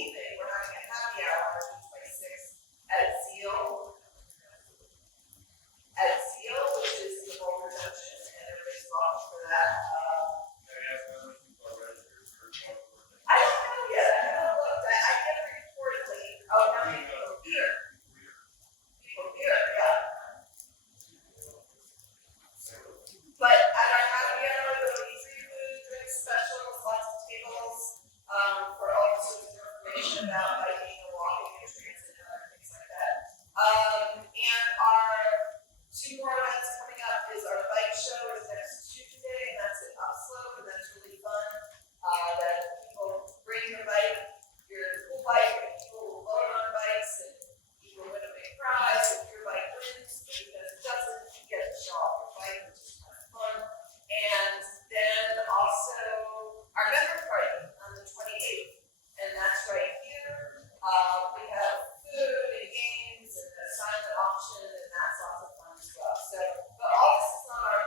evening, we're having a happy hour on June 26th at Zeal, which is in the Boulder Junction, and everybody's welcome for that. I don't know yet. I haven't looked. I get a report late. Oh, now people here. People here, yeah. But at our happy hour, there'll be free food, drink specials, lots of tables for all sorts of information about biking and walking and transit and other things like that. And our two more events coming up is our bike show is next Tuesday, and that's in Upslope, and that's really fun. That people bring your bike, your cool bike, and people will vote on bikes, and you will win a big prize. If your bike wins, but even if it doesn't, you get to show off your bike, which is kind of fun. And then also our member party on the 28th, and that's right here. We have food and games and a silent auction, and that's lots of fun as well. So, but all this is on our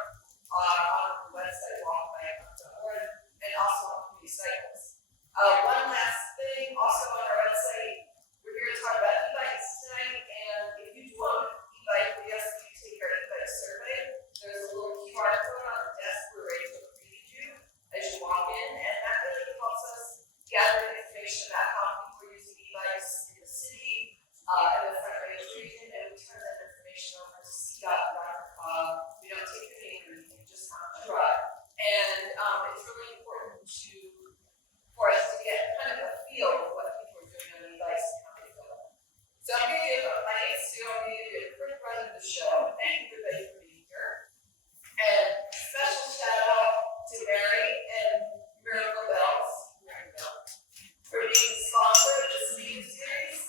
website, walkbike.org, and also on community cycles. One last thing, also on our website, we're here to talk about e-bikes tonight, and if you do own an e-bike, we ask you to take our e-bike survey. There's a little QR code on the desk we're ready to read you as you walk in, and that really helps us gather information about how people are using e-bikes in the city and the front range region, and we turn that information over to CDOT. We don't take your name or anything, just how to drive. And it's really important for us to get kind of a feel of what people are doing on e-bikes and how they feel. So I'm going to give my name is Sue. I'm going to give you a quick run of the show. Thank you everybody for being here. And special shout out to Mary and Miracle Bells for being the sponsor of the Speaker Series.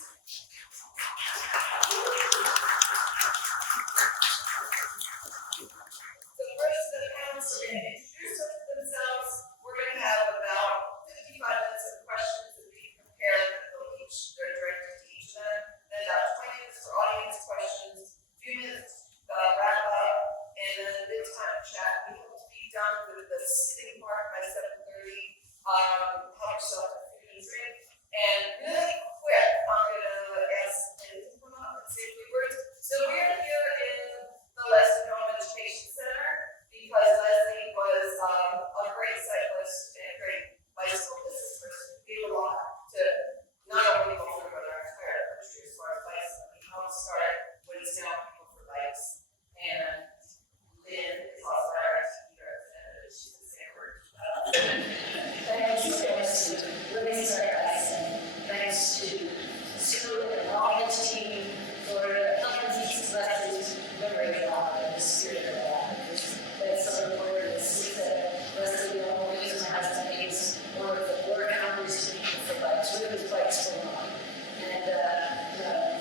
So first, the panelists are going to introduce themselves. We're going to have about 55 minutes of questions that we prepared, and they're directed to each of them. Then about 20 minutes for audience questions, a few minutes wrap up, and then a bit time chat. We hope to be done with the sitting part by 7:30. Help yourself to food and drink. And really quick, I'm going to ask Leslie to come up and say a few words. So we're here in the Leslie Bohm Education Center because Leslie was a great cyclist and a great bicycle business person who gave a lot to not only Boulder but our entire country as far as bicycling. We helped start what is now PeopleForBikes. And Lynn is also our teacher, and she's the same word. Thanks, Leslie. Let me start by saying thanks to Sue and all the team for helping teach Leslie's memory along in the spirit of that. That's so important to see that Leslie always has things one of the work hours for bikes. We have bikes for long. And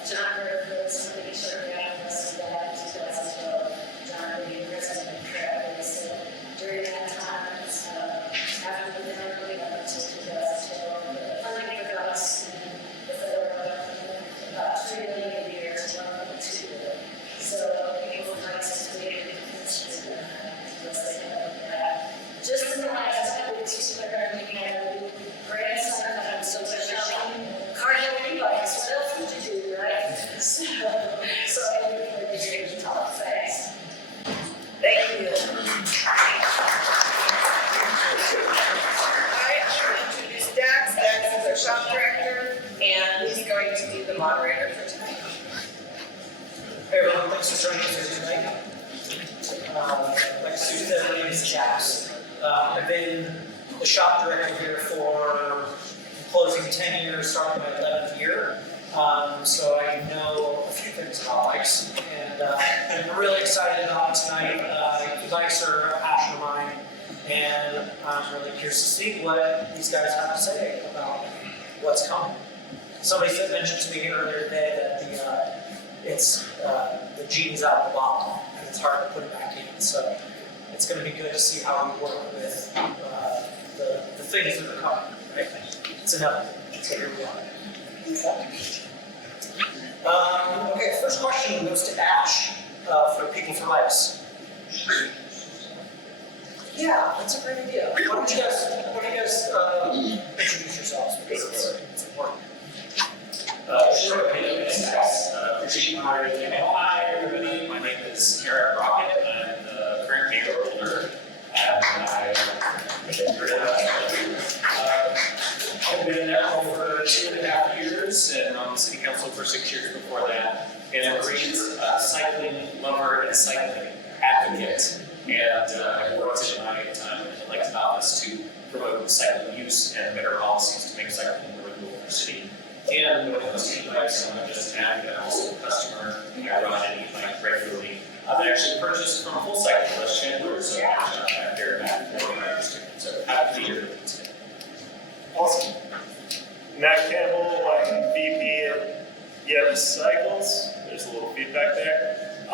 John Murphy, somebody showed me out of Leslie back in 2012. John being president of Campbell. So during that time, after the early up to 2012, the funding for us in the federal government about $3 million a year to 1.2 billion. So people like to make a difference in that. Just in the last couple of weeks, we had a new grandson that I'm so shopping. Cardio e-bikes, what else would you do, right? So I look forward to hearing you talk. Thanks. Thank you. Dax is our shop director, and he's going to be the moderator for tonight. Hey everyone, thanks for joining us here tonight. Like Sue said, my name is Dax. I've been the shop director here for closing 10 years, starting my 11th year. So I know a few things about bikes, and I'm really excited about tonight. Bikes are a passion of mine. And I'm really curious to see what these guys have to say about what's coming. Somebody mentioned to me earlier today that the genie's out of the bottle and it's hard to put it back in. So it's going to be good to see how we work with the things that are coming. Right? It's inevitable. So here we are. Okay, first question goes to Ash for PeopleForBikes. Yeah, that's a great idea. Why don't you guys introduce yourselves, because it's important. Hi, everybody. My name is Brockett. I'm the current mayor of Boulder, and I've been in that role for 2.5 years, and on the city council for 6 years before that. And a great cycling lover and cycling advocate. And I worked in my time in the elected office to promote cycling use and better policies to make cycling more legal in our city. And when it comes to e-bikes, I'm not just an advocate, I'm also a customer. I ride an e-bike regularly. I've actually purchased from Full Cycle West Chandler, so I'm here back for my understanding. So happy to be here with you today. Awesome. Matt Campbell, I'm VP at Yeti Cycles. There's a little feedback there.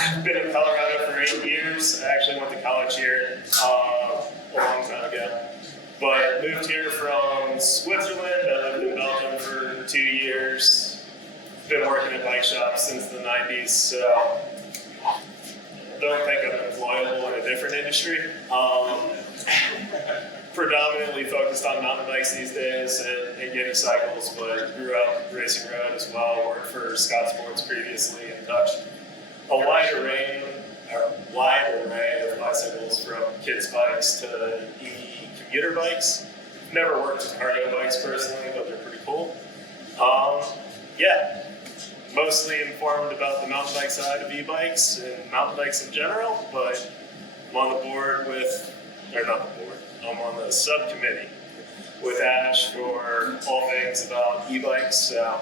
I've been in Colorado for 8 years. I actually went to college here a long time ago. But moved here from Switzerland. I lived in Belgium for 2 years. Been working in bike shops since the 90s, so don't think I'm employable in a different industry. Predominantly focused on mountain bikes these days and Yeti cycles, but grew up racing road as well. Worked for Scott Sports previously and touched a wide array of bicycles, from kids bikes to commuter bikes. Never worked with cargo bikes personally, but they're pretty cool. Mostly informed about the mountain bike side of e-bikes and mountain bikes in general, but I'm on the board with, or not the board, I'm on the subcommittee with Ash for all things about e-bikes, so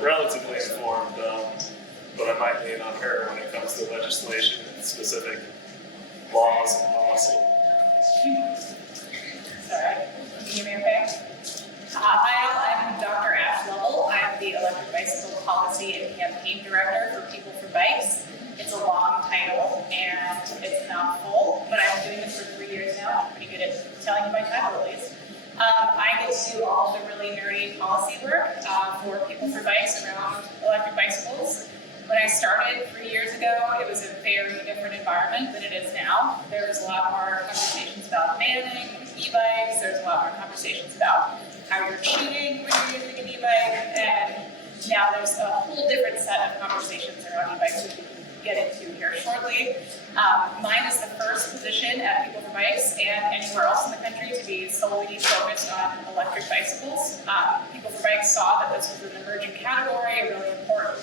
relatively informed, but I might lean on her when it comes to legislation and specific laws and policy. Sorry, can you hear me okay? Hi all, I'm Dr. Ash Lovell. I'm the Electric Bicycle Policy and Campaign Director for PeopleForBikes. It's a long title and it's not full, but I've been doing this for 3 years now. I'm pretty good at telling you my title at least. I get to do all the really nerdy policy work for PeopleForBikes around electric bicycles. When I started 3 years ago, it was a very different environment than it is now. There was a lot more conversations about banning e-bikes. There's a lot more conversations about how you're cheating when you're using an e-bike. And now there's a whole different set of conversations around e-bikes which we can get into here shortly. Mine is the first position at PeopleForBikes and anywhere else in the country to be solely focused on electric bicycles. PeopleForBikes saw that this was an emerging category, a really important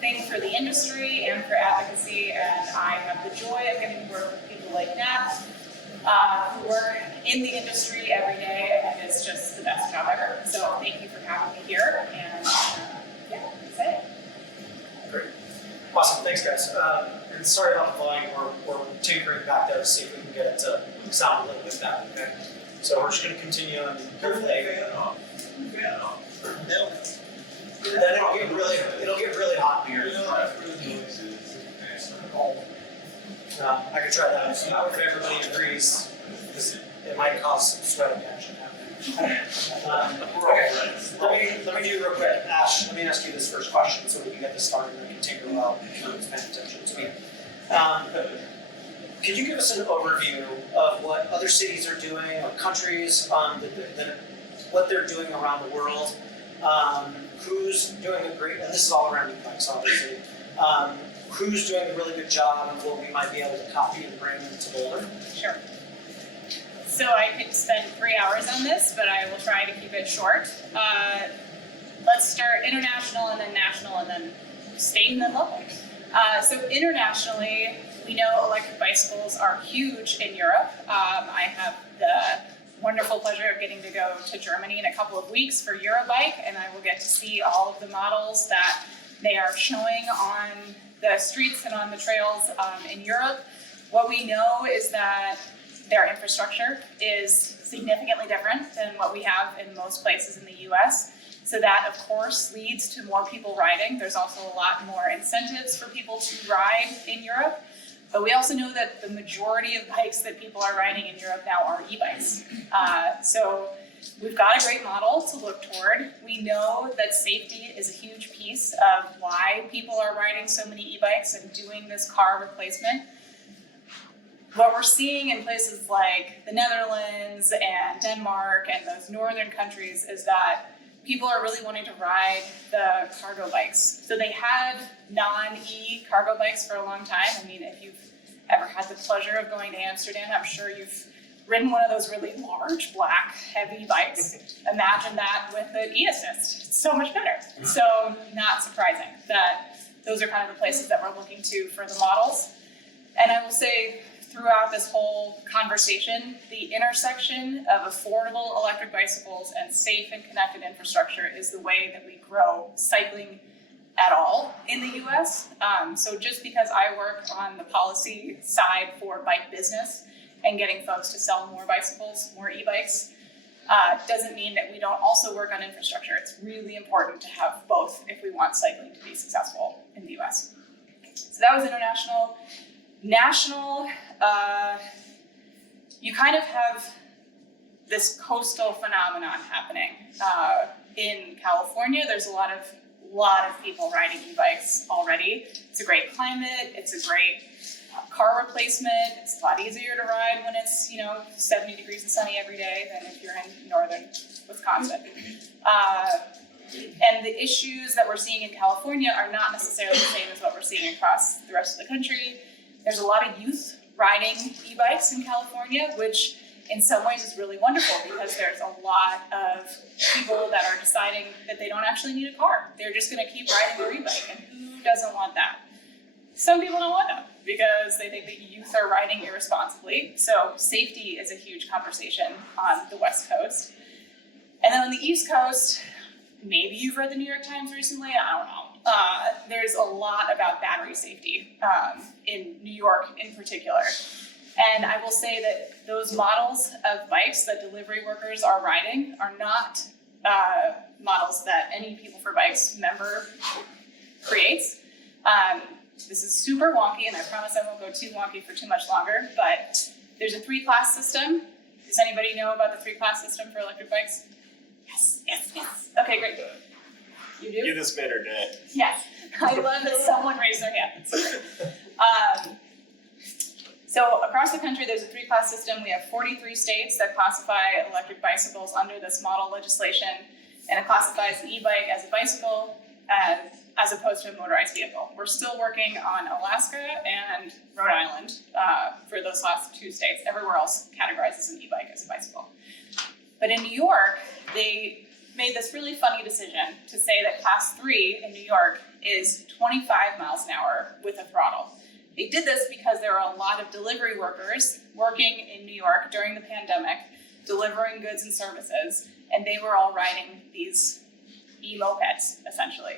thing for the industry and for advocacy, and I have the joy of getting to work with people like Nat, who work in the industry every day, and it's just the best job ever. So thank you for having me here, and that's it. Great. Awesome, thanks guys. And sorry about the volume, we're tinkering back there to see if we can get it to sound a little bit better, okay? So we're just gonna continue and hopefully. Then it'll get really hot in here. I could try that if everybody agrees, because it might cause some sweating action. Okay, let me do real quick. Ash, let me ask you this first question so we can get this started and we can tinker about who's paying attention to me. Could you give us an overview of what other cities are doing, or countries, what they're doing around the world? Who's doing a great, and this is all around e-bikes obviously, who's doing a really good job and what we might be able to copy and bring into Boulder? Sure. So I could spend 3 hours on this, but I will try to keep it short. Let's start international and then national and then state and then local. So internationally, we know electric bicycles are huge in Europe. I have the wonderful pleasure of getting to go to Germany in a couple of weeks for Eurobike, and I will get to see all of the models that they are showing on the streets and on the trails in Europe. What we know is that their infrastructure is significantly different than what we have in most places in the US. So that, of course, leads to more people riding. There's also a lot more incentives for people to ride in Europe. But we also know that the majority of bikes that people are riding in Europe now are e-bikes. So we've got a great model to look toward. We know that safety is a huge piece of why people are riding so many e-bikes and doing this car replacement. What we're seeing in places like the Netherlands and Denmark and those northern countries is that people are really wanting to ride the cargo bikes. So they had non-e cargo bikes for a long time. I mean, if you've ever had the pleasure of going to Amsterdam, I'm sure you've ridden one of those really large, black, heavy bikes. Imagine that with an e-assist. It's so much better. So not surprising that those are kind of the places that we're looking to for the models. And I will say, throughout this whole conversation, the intersection of affordable electric bicycles and safe and connected infrastructure is the way that we grow cycling at all in the US. So just because I work on the policy side for bike business and getting folks to sell more bicycles, more e-bikes, doesn't mean that we don't also work on infrastructure. It's really important to have both if we want cycling to be successful in the US. So that was international. National, you kind of have this coastal phenomenon happening. In California, there's a lot of people riding e-bikes already. It's a great climate, it's a great car replacement, it's a lot easier to ride when it's 70 degrees and sunny every day than if you're in northern Wisconsin. And the issues that we're seeing in California are not necessarily the same as what we're seeing across the rest of the country. There's a lot of youth riding e-bikes in California, which in some ways is really wonderful because there's a lot of people that are deciding that they don't actually need a car. They're just gonna keep riding their e-bike, and who doesn't want that? Some people don't want them because they think that youth are riding irresponsibly. So safety is a huge conversation on the West Coast. And then on the East Coast, maybe you've read the New York Times recently, I don't know. There's a lot about battery safety in New York in particular. And I will say that those models of bikes that delivery workers are riding are not models that any PeopleForBikes member creates. This is super wonky, and I promise I won't go too wonky for too much longer, but there's a 3-class system. Does anybody know about the 3-class system for electric bikes? Yes. Okay, great. You do? You just made her day. Yes. I love that someone raised their hand. It's great. So across the country, there's a 3-class system. We have 43 states that classify electric bicycles under this model legislation, and it classifies the e-bike as a bicycle as opposed to a motorized vehicle. We're still working on Alaska and Rhode Island for those last 2 states. Everywhere else categorizes an e-bike as a bicycle. But in New York, they made this really funny decision to say that class 3 in New York is 25 miles an hour with a throttle. They did this because there are a lot of delivery workers working in New York during the pandemic, delivering goods and services, and they were all riding these e-mopeds, essentially.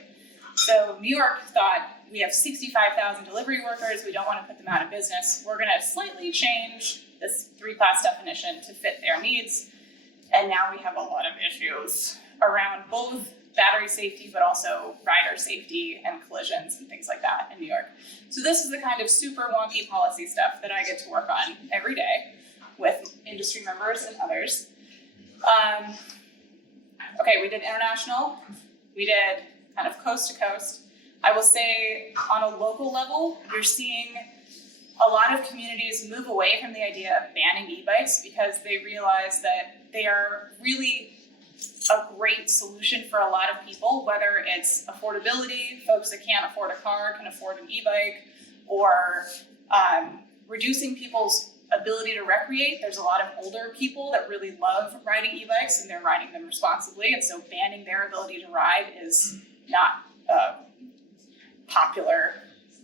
So New York thought, we have 65,000 delivery workers, we don't want to put them out of business, we're going to slightly change this 3-class definition to fit their needs, and now we have a lot of issues around both battery safety, but also rider safety and collisions and things like that in New York. So this is the kind of super wonky policy stuff that I get to work on every day with industry members and others. Okay, we did international, we did kind of coast to coast. I will say on a local level, you're seeing a lot of communities move away from the idea of banning e-bikes because they realize that they are really a great solution for a lot of people, whether it's affordability, folks that can't afford a car can afford an e-bike, or reducing people's ability to recreate. There's a lot of older people that really love riding e-bikes and they're riding them responsibly, and so banning their ability to ride is not a popular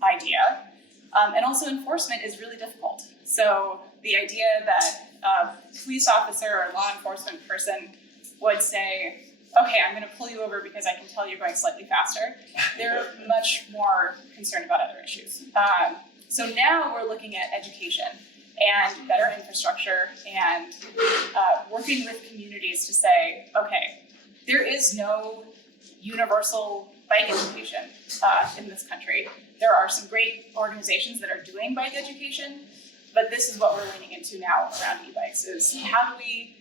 idea. And also enforcement is really difficult. So the idea that a police officer or law enforcement person would say, okay, I'm gonna pull you over because I can tell you're going slightly faster. They're much more concerned about other issues. So now we're looking at education and better infrastructure and working with communities to say, okay, there is no universal bike education in this country. There are some great organizations that are doing bike education, but this is what we're leaning into now around e-bikes, is how do we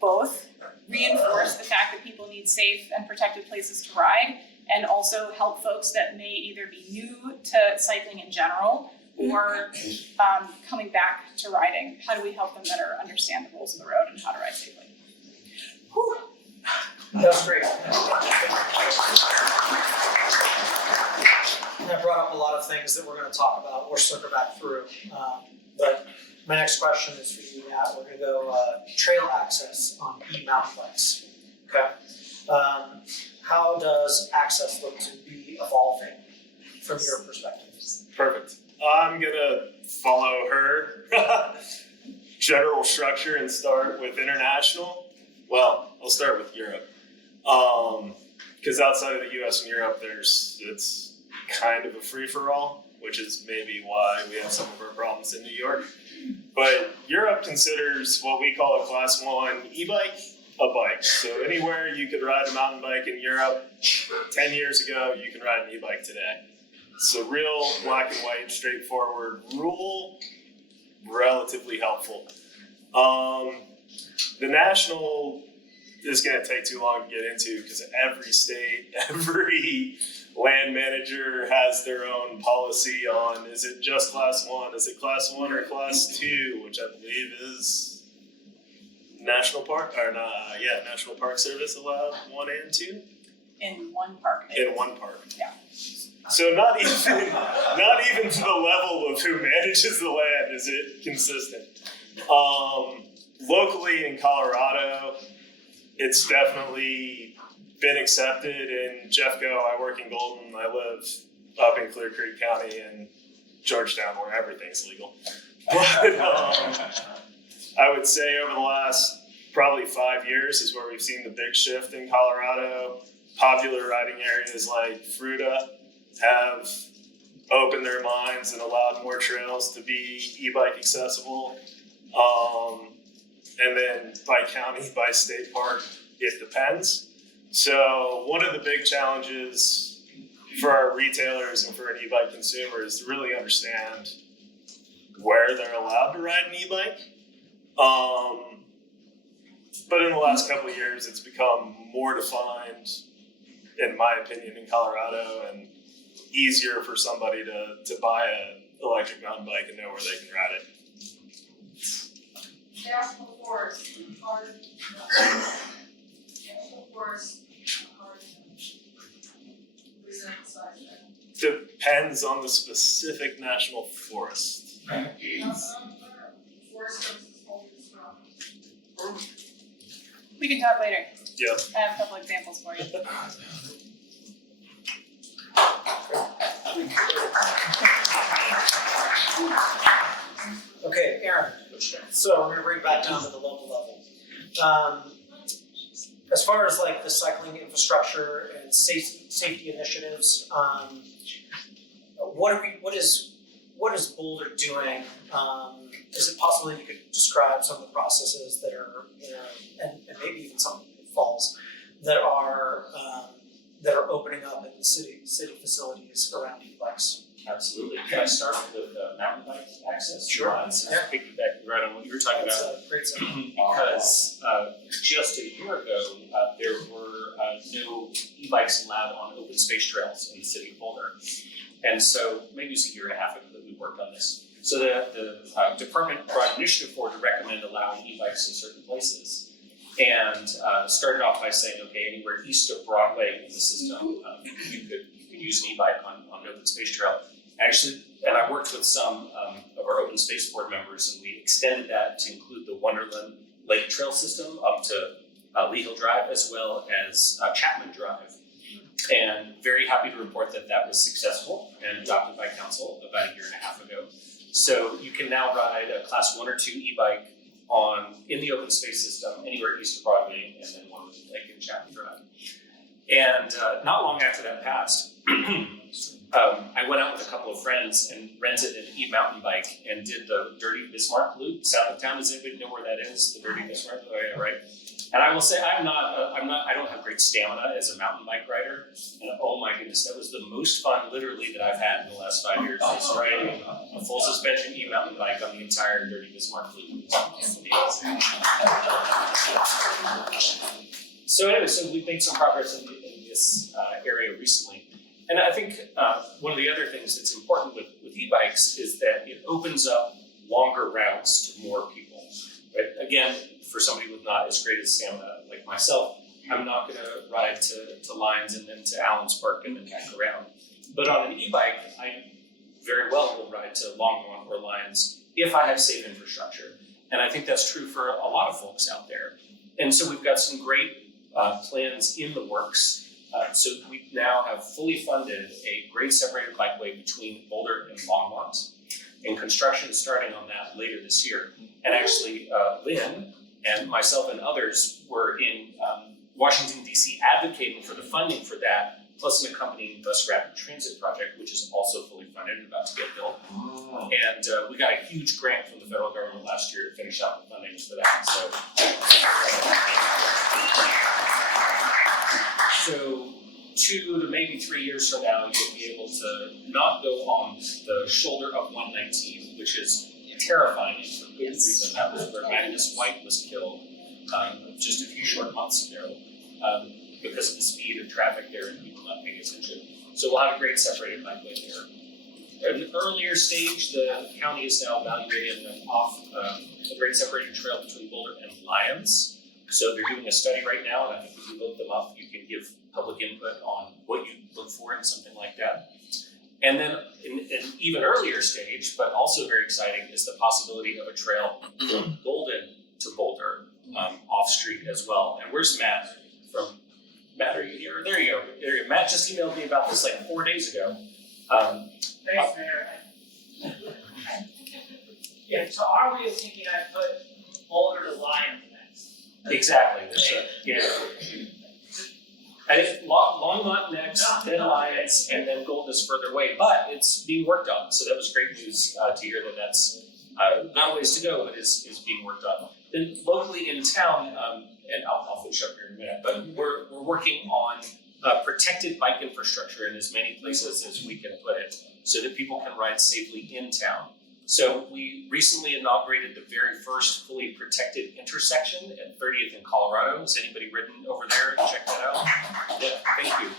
both reinforce the fact that people need safe and protected places to ride, and also help folks that may either be new to cycling in general or coming back to riding. How do we help them better understand the rules of the road and how to ride safely? Whew. That's great. That brought up a lot of things that we're going to talk about or circle back through. But my next question is for you, Matt. We're going to go trail access on e-mountain bikes. Okay. How does access look to be evolving from your perspective? Perfect. I'm gonna follow her general structure and start with international. Well, I'll start with Europe. Because outside of the US and Europe, it's kind of a free-for-all, which is maybe why we have some of our problems in New York. But Europe considers what we call a class 1 e-bike a bike. So anywhere you could ride a mountain bike in Europe 10 years ago, you can ride an e-bike today. So real black and white, straightforward rule, relatively helpful. The national is going to take too long to get into because every state, every land manager has their own policy on, is it just class 1, is it class 1 or class 2, which I believe is National Park Service allowed 1 and 2? In one park. In one park. Yeah. So not even to the level of who manages the land is it consistent. Locally in Colorado, it's definitely been accepted. In Jeffco, I work in Golden. I live up in Clear Creek County and Georgetown, where everything's legal. But I would say over the last probably 5 years is where we've seen the big shift in Colorado. Popular riding areas like Fruita have opened their minds and allowed more trails to be e-bike accessible. And then by county, by state park, it depends. So one of the big challenges for our retailers and for an e-bike consumer is to really understand where they're allowed to ride an e-bike. But in the last couple of years, it's become more defined, in my opinion, in Colorado, and easier for somebody to buy an electric mountain bike and know where they can ride it. National forest, hard. National forest, hard. Please emphasize that. Depends on the specific national forest. Forest service is holding strong. We can talk later. Yep. I have a couple examples for you. Okay, Aaron. So we're going to bring it back down to the local level. As far as like the cycling infrastructure and safety initiatives, what is Boulder doing? Is it possible that you could describe some of the processes that are, and maybe even some pitfalls that are opening up in the city facilities around e-bikes? Absolutely. Can I start with mountain bike access? Sure. Piggybacking right on what you were talking That's about. a great segment. Because just a year ago, there were no e-bikes allowed on open space trails in the city of Boulder. And so maybe it was a year and a half ago that we worked on this. So the department brought an initiative forward to recommend allowing e-bikes in certain places. And started off by saying, okay, anywhere east of Broadway in the system, you could use an e-bike on an open space trail. Actually, and I worked with some of our open space board members, and we extended that to include the Wonderland Lake Trail system up to Lee Hill Drive, as well as Chapman Drive. And very happy to report that that was successful and adopted by council about a year and a half ago. So you can now ride a class 1 or 2 e-bike in the open space system anywhere east of Broadway and then Wonderland Lake and Chapman Drive. And not long after that passed, I went out with a couple of friends and rented an e-mountain bike and did the Dirty Bismarck loop south of town. Does anybody know where that is? The Dirty Bismarck? Oh yeah, right. And I will say I don't have great stamina as a mountain bike rider. And oh my goodness, that was the most fun literally that I've had in the last 5 years. Just riding a full suspension e-mountain bike on the entire Dirty Bismarck loop. So anyway, so we've made some progress in this area recently. And I think one of the other things that's important with e-bikes is that it opens up longer routes to more people. Right? Again, for somebody with not as great a stamina like myself, I'm not gonna ride to Lyons and then to Allen's Park and then back around. But on an e-bike, I very well will ride to Longmont or Lyons if I have safe infrastructure. And I think that's true for a lot of folks out there. And so we've got some great plans in the works. So we now have fully funded a grade separated bikeway between Boulder and Longmont. And construction is starting on that later this year. And actually, Lynn and myself and others were in Washington, D.C. advocating for the funding for that, plus an accompanying bus rapid transit project, which is also fully funded and about to get built. And we got a huge grant from the federal government last year to finish out the funding for that. So 2 to maybe 3 years from now, you'll be able to not go on the shoulder of 119, which is terrifying for good reason. That was where Magnus White was killed just a few short months ago because of the speed of traffic there and people not paying attention. So we'll have a great separated bikeway there. At an earlier stage, the county is now evaluating a great separated trail between Boulder and Lyons. So they're doing a study right now, and I think if you look them up, you can give public input on what you look for in something like that. And then in an even earlier stage, but also very exciting, is the possibility of a trail from Golden to Boulder off street as well. And where's Matt from? Matt, are you here? There you go. There you go. Matt just emailed me about this like 4 days ago. Thanks, Mayor. Yeah, so our way of thinking, I put Boulder to Lyons next. Exactly. Yeah. I think Longmont next, then Lyons, and then Golden is further away, but it's being worked on. So that was great news to hear that that's not a ways to go, but is being worked on. Then locally in town, and I'll finish up here in a minute, but we're working on protected bike infrastructure in as many places as we can put it, so that people can ride safely in town. So we recently inaugurated the very first fully protected intersection at 30th in Colorado. Has anybody ridden over there and checked that out? Yeah, thank you.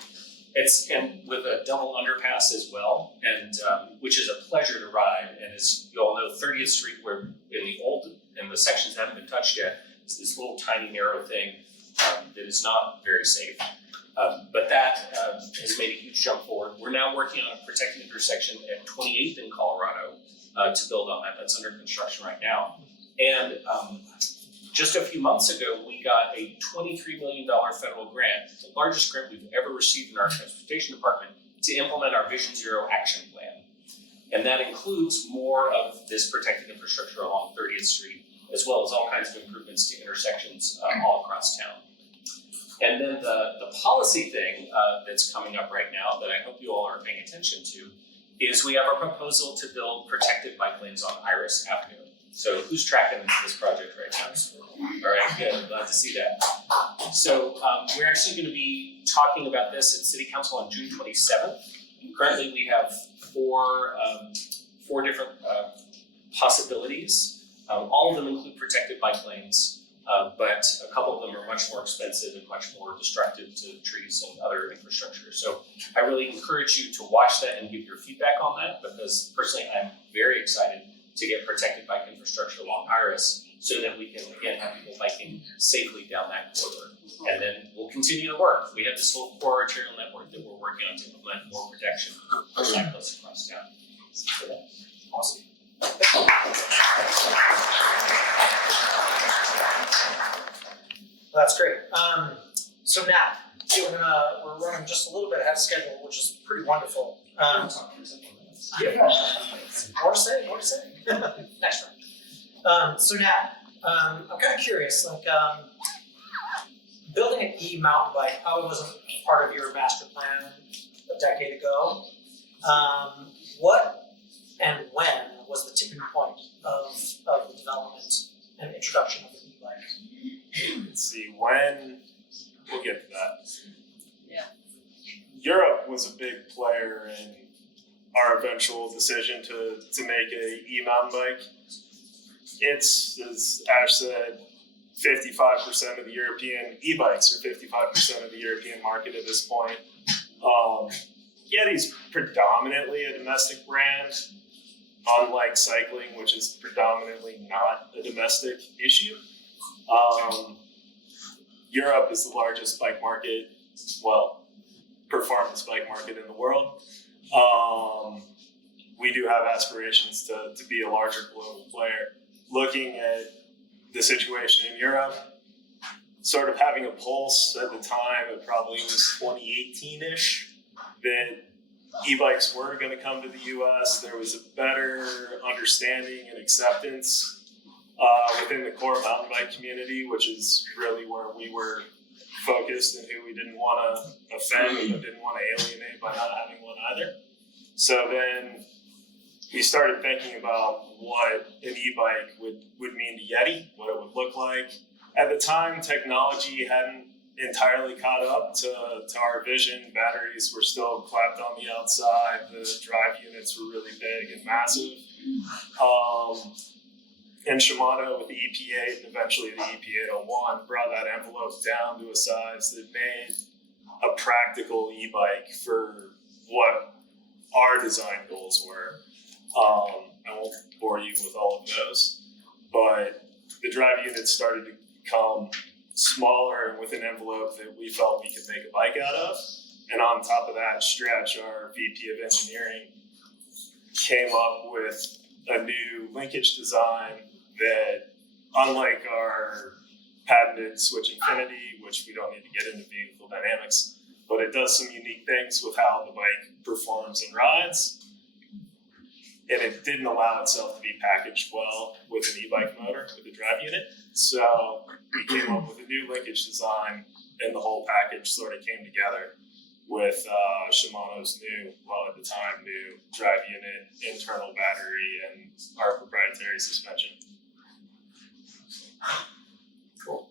It's and with a double underpass as well, and which is a pleasure to ride. And as you all know, 30th Street, where in the sections that haven't been touched yet, is this little tiny narrow thing that is not very safe. But that has made a huge jump forward. We're now working on a protected intersection at 28th in Colorado to build on that. That's under construction right now. And just a few months ago, we got a $23 million federal grant, the largest grant we've ever received in our transportation department, to implement our Vision Zero action plan. And that includes more of this protected infrastructure along 30th Street, as well as all kinds of improvements to intersections all across town. And then the policy thing that's coming up right now that I hope you all are paying attention to is we have a proposal to build protected bike lanes on Iris Avenue. So who's tracking this project right now? All right, good, glad to see that. So we're actually going to be talking about this at City Council on June 27th. Currently we have four different possibilities. All of them include protected bike lanes. But a couple of them are much more expensive and much more destructive to trees and other infrastructure. So I really encourage you to watch that and give your feedback on that, because personally I'm very excited to get protected bike infrastructure along Iris so that we can again have people biking safely down that corridor. And then we'll continue to work. We have this whole core arterial network that we're working on to implement more protection for cyclists across town. So that's awesome. That's great. So Nat, we're running just a little bit ahead of schedule, which is pretty wonderful. More to say. Next one. So Nat, I'm kind of curious, building an e-mountain bike probably wasn't part of your master plan a decade ago. What and when was the tipping point of the development and introduction of the e-bike? Let's see, when, we'll get to that. Yeah. Europe was a big player in our eventual decision to make a e-mountain bike. It's, as Ash said, 55% of the European e-bikes are 55% of the European market at this point. Yeti's predominantly a domestic brand, unlike cycling, which is predominantly not a domestic issue. Europe is the largest bike market, well, performance bike market in the world. We do have aspirations to be a larger global player. Looking at the situation in Europe, sort of having a pulse at the time, it probably was 2018-ish, that e-bikes were going to come to the US. There was a better understanding and acceptance within the core mountain bike community, which is really where we were focused and who we didn't want to offend but didn't want to alienate by not having one either. So then we started thinking about what an e-bike would mean to Yeti, what it would look like. At the time, technology hadn't entirely caught up to our vision. Batteries were still clapped on the outside. The drive units were really big and massive. And Shimano with the EP8 and eventually the EP801 brought that envelope down to a size that made a practical e-bike for what our design goals were. I won't bore you with all of those, but the drive units started to become smaller and with an envelope that we felt we could make a bike out of. And on top of that, Stretch, our VP of engineering, came up with a new linkage design that, unlike our patented Switch Infinity, which we don't need to get into vehicle dynamics, but it does some unique things with how the bike performs and rides. And it didn't allow itself to be packaged well with an e-bike motor, with a drive unit. So we came up with a new linkage design, and the whole package sort of came together with Shimano's new, well at the time, new drive unit, internal battery, and our proprietary suspension. Cool.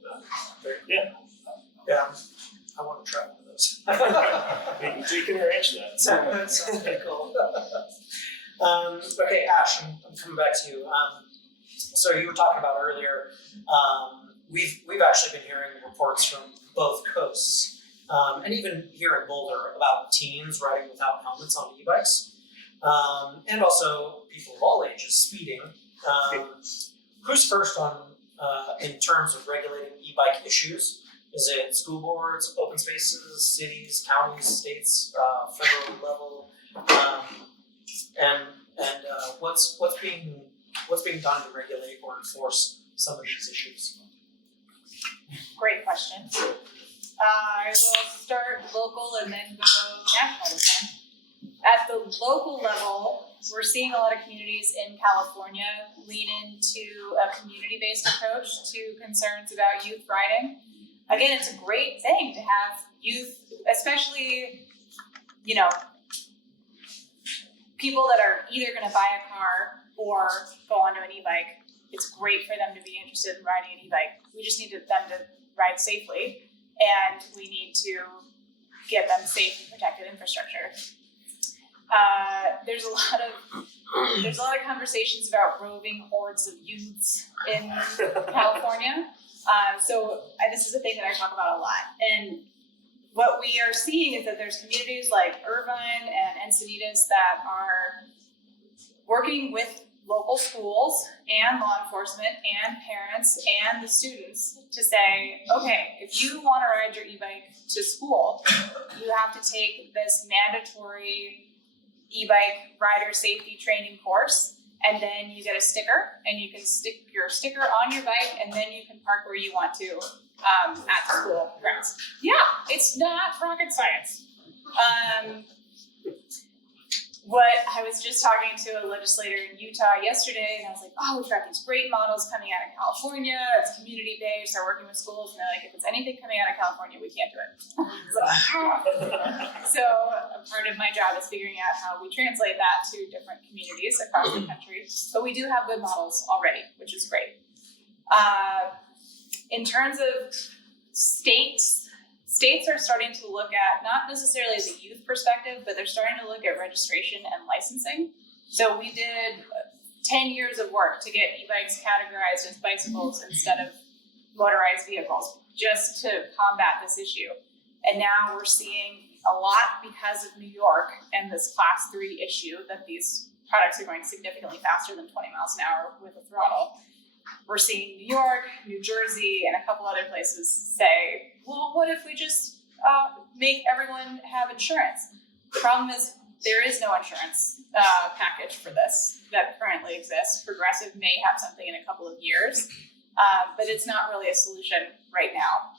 Yeah. Yeah, I want to try one of those. We can arrange that. That sounds pretty cool. Okay, Ash, I'm coming back to you. So you were talking about earlier, we've actually been hearing reports from both coasts, and even here in Boulder, about teens riding without helmets on e-bikes, and also people of all ages speeding. Who's first on in terms of regulating e-bike issues? Is it school boards, open spaces, cities, counties, states, federal level? And what's being done to regulate or enforce some of these issues? Great question. I will start local and then go national this time. At the local level, we're seeing a lot of communities in California lean into a community-based approach to concerns about youth riding. Again, it's a great thing to have youth, especially, people that are either going to buy a car or go onto an e-bike. It's great for them to be interested in riding an e-bike. We just need them to ride safely, and we need to get them safe and protected infrastructure. There's a lot of conversations about roving hordes of youths in California. So this is a thing that I talk about a lot. And what we are seeing is that there's communities like Irvine and Encinitas that are working with local schools and law enforcement and parents and the students to say, okay, if you want to ride your e-bike to school, you have to take this mandatory e-bike rider safety training course, and then you get a sticker, and you can stick your sticker on your bike, and then you can park where you want to at the school grounds. Yeah, it's not rocket science. I was just talking to a legislator in Utah yesterday, and I was like, oh, we've got these great models coming out of California. It's community-based. They're working with schools, and they're like, if it's anything coming out of California, we can't do it. So part of my job is figuring out how we translate that to different communities across the country. But we do have good models already, which is great. In terms of states are starting to look at, not necessarily the youth perspective, but they're starting to look at registration and licensing. So we did 10 years of work to get e-bikes categorized as bicycles instead of motorized vehicles, just to combat this issue. And now we're seeing a lot, because of New York and this class 3 issue, that these products are going significantly faster than 20 miles an hour with a throttle. we're seeing New York, New Jersey, and a couple other places say, well, what if we just make everyone have insurance? The problem is there is no insurance package for this that currently exists. Progressive may have something in a couple of years, but it's not really a solution right now.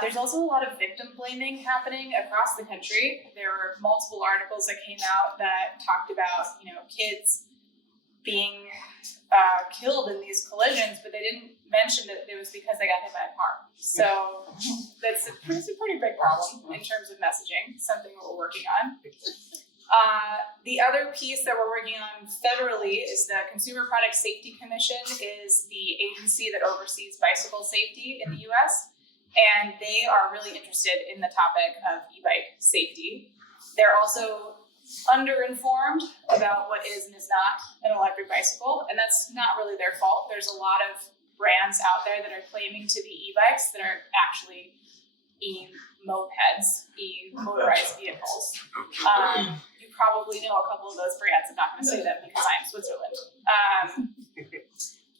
There's also a lot of victim blaming happening across the country. There were multiple articles that came out that talked about, kids being killed in these collisions, but they didn't mention that it was because they got hit by a car. So that's a pretty big problem in terms of messaging, something that we're working on. The other piece that we're working on federally is the Consumer Product Safety Commission is the agency that oversees bicycle safety in the US, and they are really interested in the topic of e-bike safety. They're also under-informed about what is and is not an electric bicycle, and that's not really their fault. There's a lot of brands out there that are claiming to be e-bikes that are actually e-mopeds, e-motorized vehicles. You probably know a couple of those brands. I'm not going to say them because I'm Switzerland.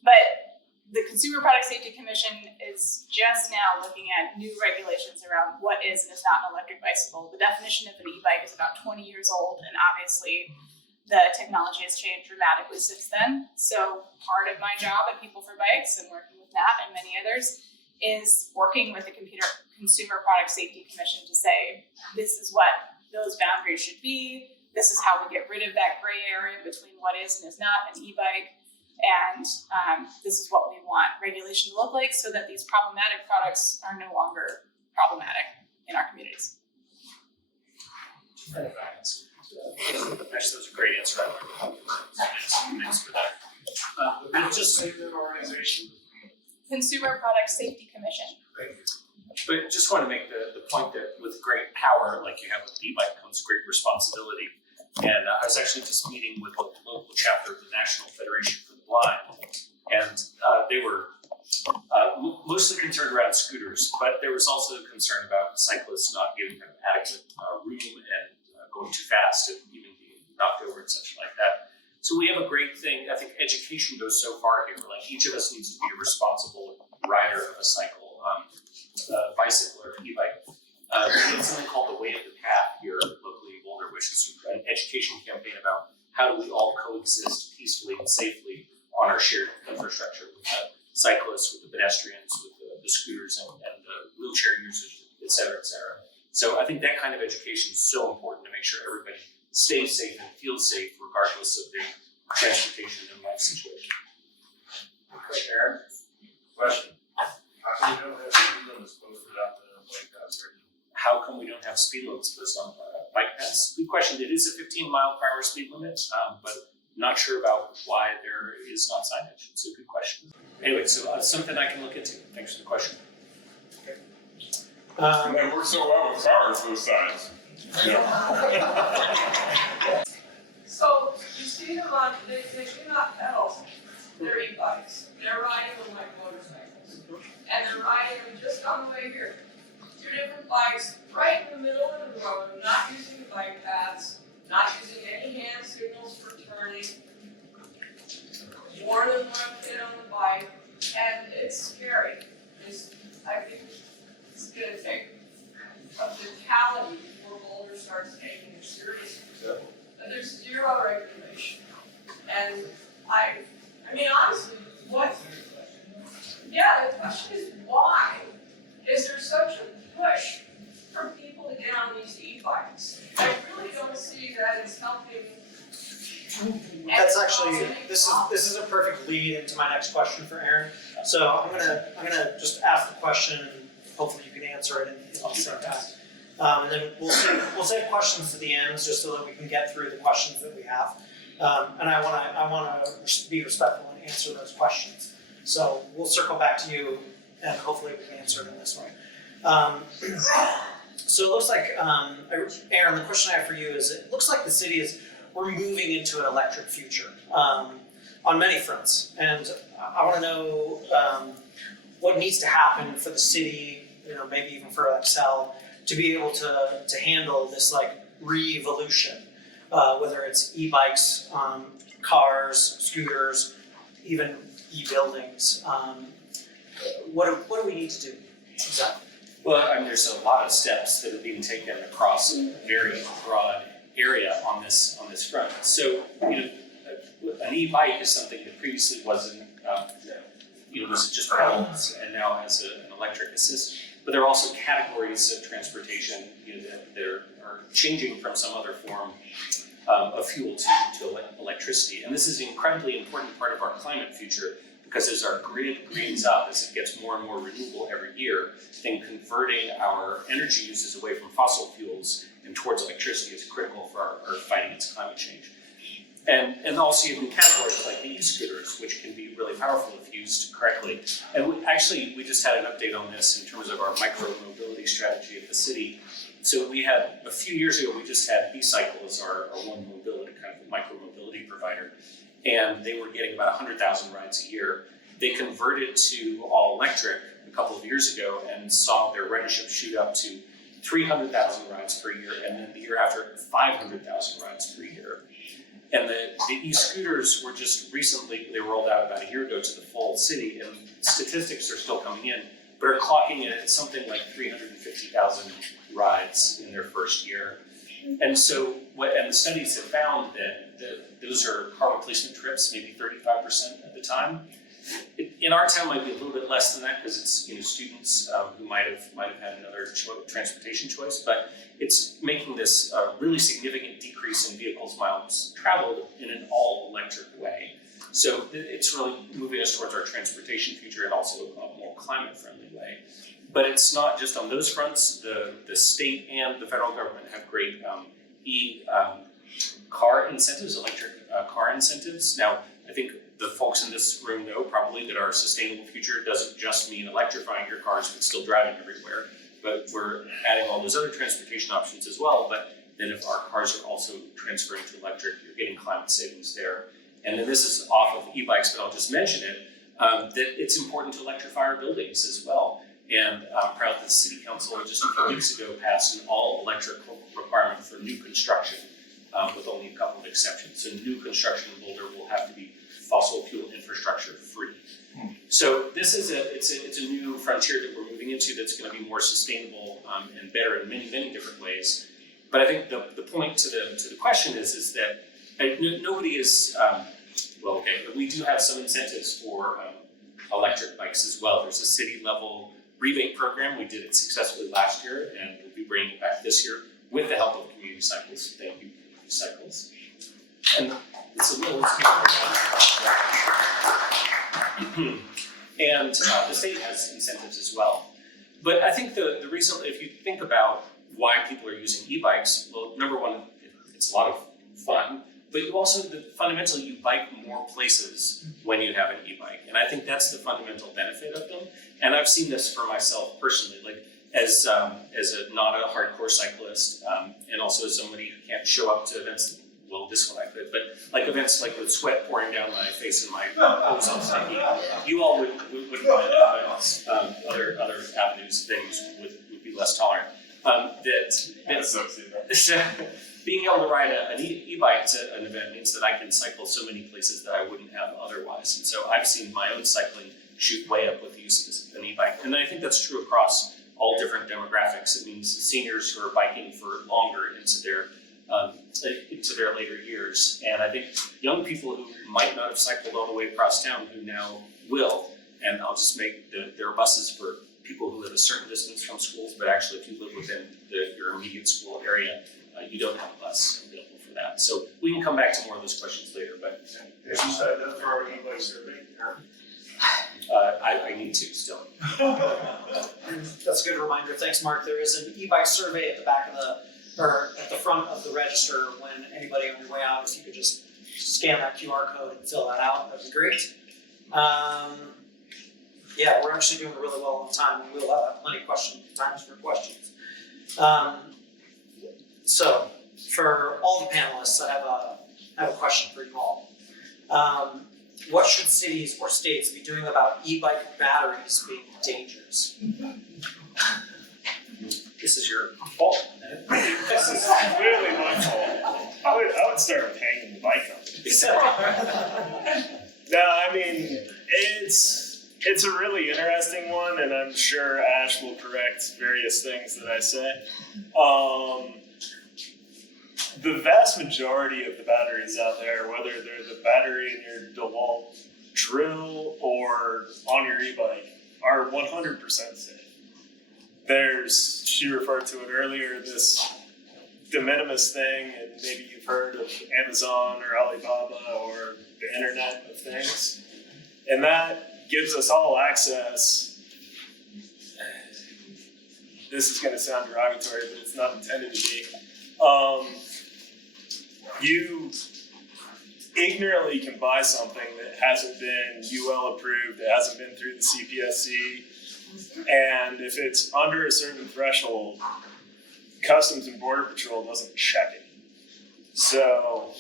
But the Consumer Product Safety Commission is just now looking at new regulations around what is and is not an electric bicycle. The definition of an e-bike is about 20 years old, and obviously the technology has changed dramatically since then. So part of my job at PeopleForBikes and working with Nat and many others is working with the Consumer Product Safety Commission to say, this is what those boundaries should be. This is how we get rid of that gray area between what is and is not an e-bike. And this is what we want regulation to look like so that these problematic products are no longer problematic in our communities. Actually, that was a great answer. Thanks for that. Just say that organization. Consumer Product Safety Commission. But just want to make the point that with great power, like you have with e-bike, comes great responsibility. And I was actually just meeting with a local chapter of the National Federation for the Blind, and they were mostly concerned around scooters, but there was also concern about cyclists not giving them adequate room and going too fast and even being knocked over and such like that. So we have a great thing. I think education goes so far here. Like each of us needs to be a responsible rider of a cycle, bicycle or e-bike. We have something called the Way of the Path here locally in Boulder, which is an education campaign about how do we all coexist peacefully and safely on our shared infrastructure with the cyclists, with the pedestrians, with the scooters and the wheelchair users, et cetera, et cetera. So I think that kind of education is so important to make sure everybody stays safe and feels safe regardless of their transportation and life situation. Okay, Aaron, question. How come you don't have speed limits posted out the bike paths right now? How come we don't have speed limits posted on bike paths? Good question. It is a 15-mile-per-hour speed limit, but not sure about why there is not signage. It's a good question. Anyway, so something I can look into. Thanks for the question. They work so well with cars, those signs. So you see them on, they do not pedal, they're e-bikes. They're riding them like motorcycles. And they're riding them just on the way here. Two different bikes right in the middle of the road, not using the bike paths, not using any hand signals for turning. More than one kid on the bike, and it's scary. I think it's gonna take a fatality before Boulder starts taking it seriously. And there's zero regulation. And I mean, honestly, the question is why is there such a push for people to get on these e-bikes? I really don't see that as helping. That's actually, this is a perfect lead into my next question for Aaron. So I'm gonna just ask the question and hopefully you can answer it and I'll send that. And then we'll save questions to the end just so that we can get through the questions that we have. And I wanna be respectful and answer those questions. So we'll circle back to you and hopefully we can answer it in this way. So it looks like, Aaron, the question I have for you is, it looks like the city we're moving into an electric future on many fronts. And I wanna know what needs to happen for the city, maybe even for Excel, to be able to handle this re-evolution, whether it's e-bikes, cars, scooters, even e-buildings. What do we need to do exactly? Well, I mean, there's a lot of steps that are being taken across a very broad area on this front. So, an e-bike is something that previously wasn't, was just pedals and now has an electric assist. But there are also categories of transportation, that are changing from some other form of fuel to electricity. And this is an incredibly important part of our climate future, because as our grid greens up, as it gets more and more renewable every year, then converting our energy uses away from fossil fuels and towards electricity is critical for our fighting against climate change. And also you have categories like the e-scooters, which can be really powerful if used correctly. And we just had an update on this in terms of our micro-mobility strategy at the city. So we had, a few years ago, we just had B-Cycle as our one mobility, kind of micro-mobility provider. And they were getting about 100,000 rides a year. They converted to all electric a couple of years ago and saw their ridership shoot up to 300,000 rides per year, and then the year after, 500,000 rides per year. And the e-scooters were just recently, they rolled out about a year ago to the full city, and statistics are still coming in, but are clocking in at something like 350,000 rides in their first year. And so, and the studies have found that those are car replacement trips, maybe 35% of the time. In our town, might be a little bit less than that because it's students who might have had another transportation choice, but it's making this really significant decrease in vehicles miles traveled in an all electric way. So it's really moving us towards our transportation future and also a more climate friendly way. But it's not just on those fronts. The state and the federal government have great car incentives, electric car incentives. Now, I think the folks in this room know probably that our sustainable future doesn't just mean electrifying your cars but still driving everywhere. But we're adding all those other transportation options as well. But then if our cars are also transferring to electric, you're getting climate savings there. And then this is off of e-bikes, but I'll just mention it, that it's important to electrify our buildings as well. And I'm proud that the City Council just a few weeks ago passed an all-electric requirement for new construction, with only a couple of exceptions. So new construction in Boulder will have to be fossil fuel infrastructure free. So this is it's a new frontier that we're moving into that's going to be more sustainable and better in many, many different ways. But I think the point to the question is that nobody is we do have some incentives for electric bikes as well. There's a city level rebate program. We did it successfully last year, and we'll be bringing it back this year with the help of Community Cycles. Thank you, Community Cycles. And it's a little and the state has incentives as well. But I think the reason, if you think about why people are using e-bikes, well, number one, it's a lot of fun, but you also, fundamentally, you bike more places when you have an e-bike. And I think that's the fundamental benefit of them. And I've seen this for myself personally, like as not a hardcore cyclist, and also as somebody who can't show up to events. Well, this one I could, but like events like with sweat pouring down my face and my clothes all sticky, you all would find other avenues, venues would be less tolerant. Being able to ride an e-bike to an event means that I can cycle so many places that I wouldn't have otherwise. And so I've seen my own cycling shoot way up with the use of an e-bike. And I think that's true across all different demographics. It means seniors who are biking for longer into their later years. And I think young people who might not have cycled all the way across town who now will. And I'll just make there are buses for people who live a certain distance from schools, but actually if you live within your immediate school area, you don't have a bus available for that. So we can come back to more of those questions later, but. Have you signed up for our e-bike survey? I need to still. That's a good reminder. Thanks, Mark. There is an e-bike survey at the back of or at the front of the register when anybody on your way out, if you could just scan that QR code and fill that out, that'd be great. Yeah, we're actually doing really well on time, and we'll have plenty of times for questions. So, for all the panelists, I have a question for you all. What should cities or states be doing about e-bike batteries being dangerous? This is your fault. This is clearly my fault. I would start hanging the bike up. No, I mean, it's a really interesting one, and I'm sure Ash will correct various things that I say. The vast majority of the batteries out there, whether they're the battery in your DeWalt drill or on your e-bike, are 100% safe. There's, she referred to it earlier, this de minimis thing, and maybe you've heard of Amazon or Alibaba or the Internet of Things. And that gives us all access. This is going to sound derogatory, but it's not intended to be. You ignorantly can buy something that hasn't been UL approved, that hasn't been through the CPSC, and if it's under a certain threshold, Customs and Border Patrol doesn't check it. So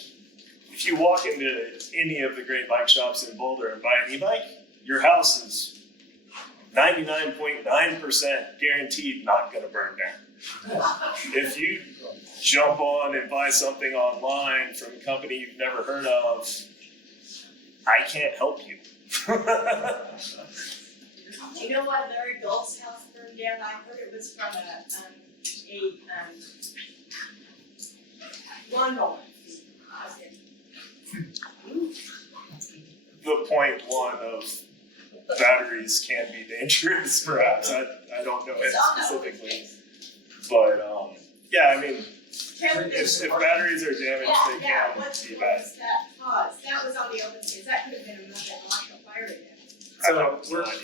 if you walk into any of the great bike shops in Boulder and buy an e-bike, your house is 99.9% guaranteed not going to burn down. If you jump on and buy something online from a company you've never heard of, I can't help you. You know what Larry Gold's house burned down? I heard it was from a lawnmower. The point one of batteries can be dangerous, perhaps. I don't know it specifically. But, yeah, I mean, if batteries are damaged, they can be bad. What's that cause? That was on the open space. That could have been another national fire event. So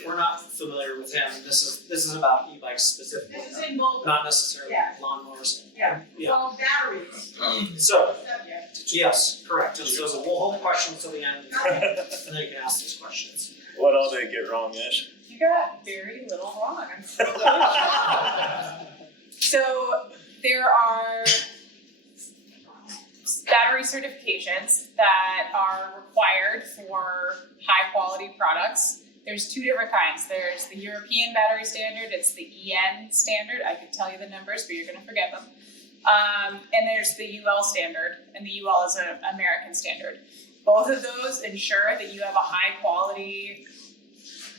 we're not familiar with him. This is about e-bikes specifically, This is in Boulder. not necessarily Yeah. lawnmowers. Yeah. Yeah. Well, batteries, So subject. yes, correct. So we'll hold questions till the end, and then you can ask these questions. What all did I get wrong, Ash? You got very little wrong. I'm so So there are battery certifications that are required for high quality products. There's two different kinds. There's the European battery standard, it's the EN standard. I could tell you the numbers, but you're gonna forget them. And there's the UL standard, and the UL is an American standard. Both of those ensure that you have a high quality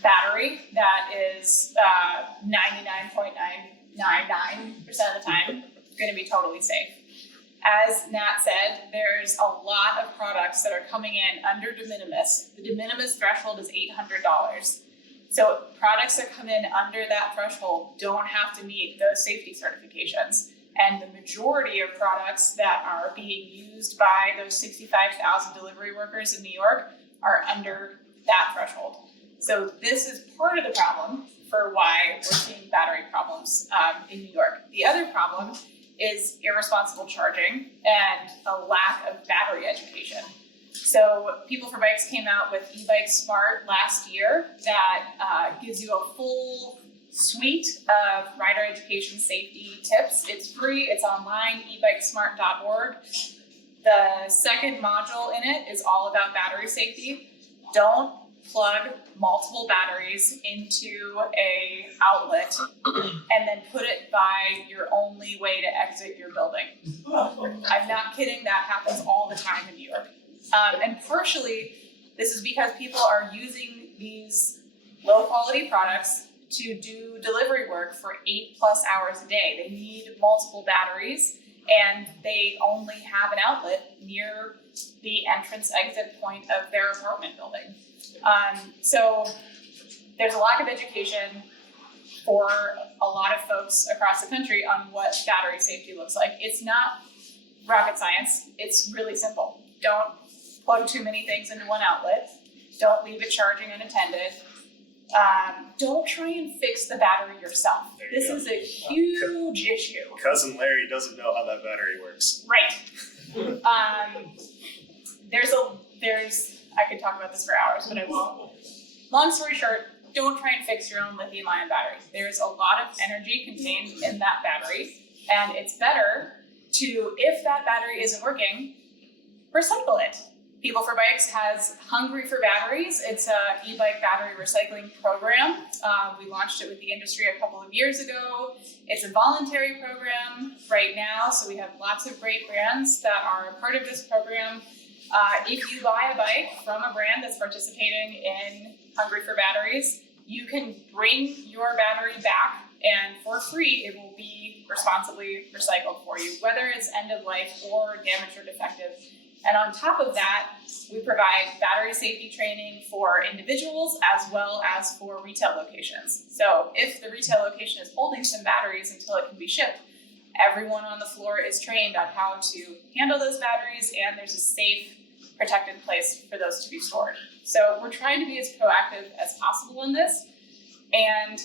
battery that is 99.999% of the time gonna be totally safe. As Nat said, there's a lot of products that are coming in under de minimis. The de minimis threshold is $800. So products that come in under that threshold don't have to meet those safety certifications. And the majority of products that are being used by those 65,000 delivery workers in New York are under that threshold. So this is part of the problem for why we're seeing battery problems in New York. The other problem is irresponsible charging and a lack of battery education. So PeopleForBikes came out with eBike Smart last year that gives you a full suite of rider education safety tips. It's free, it's online, ebikesmart.org. The second module in it is all about battery safety. Don't plug multiple batteries into a outlet and then put it by your only way to exit your building. I'm not kidding, that happens all the time in New York. And partially, this is because people are using these low quality products to do delivery work for 8+ hours a day. They need multiple batteries and they only have an outlet near the entrance exit point of their apartment building. So there's a lack of education for a lot of folks across the country on what battery safety looks like. It's not rocket science, it's really simple. Don't plug too many things into one outlet. Don't leave it charging unattended. Don't try and fix the battery yourself. This is a huge issue. Cousin Larry doesn't know how that battery works. Right. I could talk about this for hours, but I won't. Long story short, don't try and fix your own lithium-ion battery. There's a lot of energy contained in that battery, and it's better to, if that battery isn't working, recycle it. PeopleForBikes has Hungry for Batteries. It's a e-bike battery recycling program. We launched it with the industry a couple of years ago. It's a voluntary program right now, so we have lots of great brands that are a part of this program. If you buy a bike from a brand that's participating in Hungry for Batteries, you can bring your battery back, and for free, it will be responsibly recycled for you, whether it's end of life or damaged or defective. And on top of that, we provide battery safety training for individuals as well as for retail locations. So if the retail location is holding some batteries until it can be shipped, everyone on the floor is trained on how to handle those batteries, and there's a safe, protected place for those to be stored. So we're trying to be as proactive as possible in this, and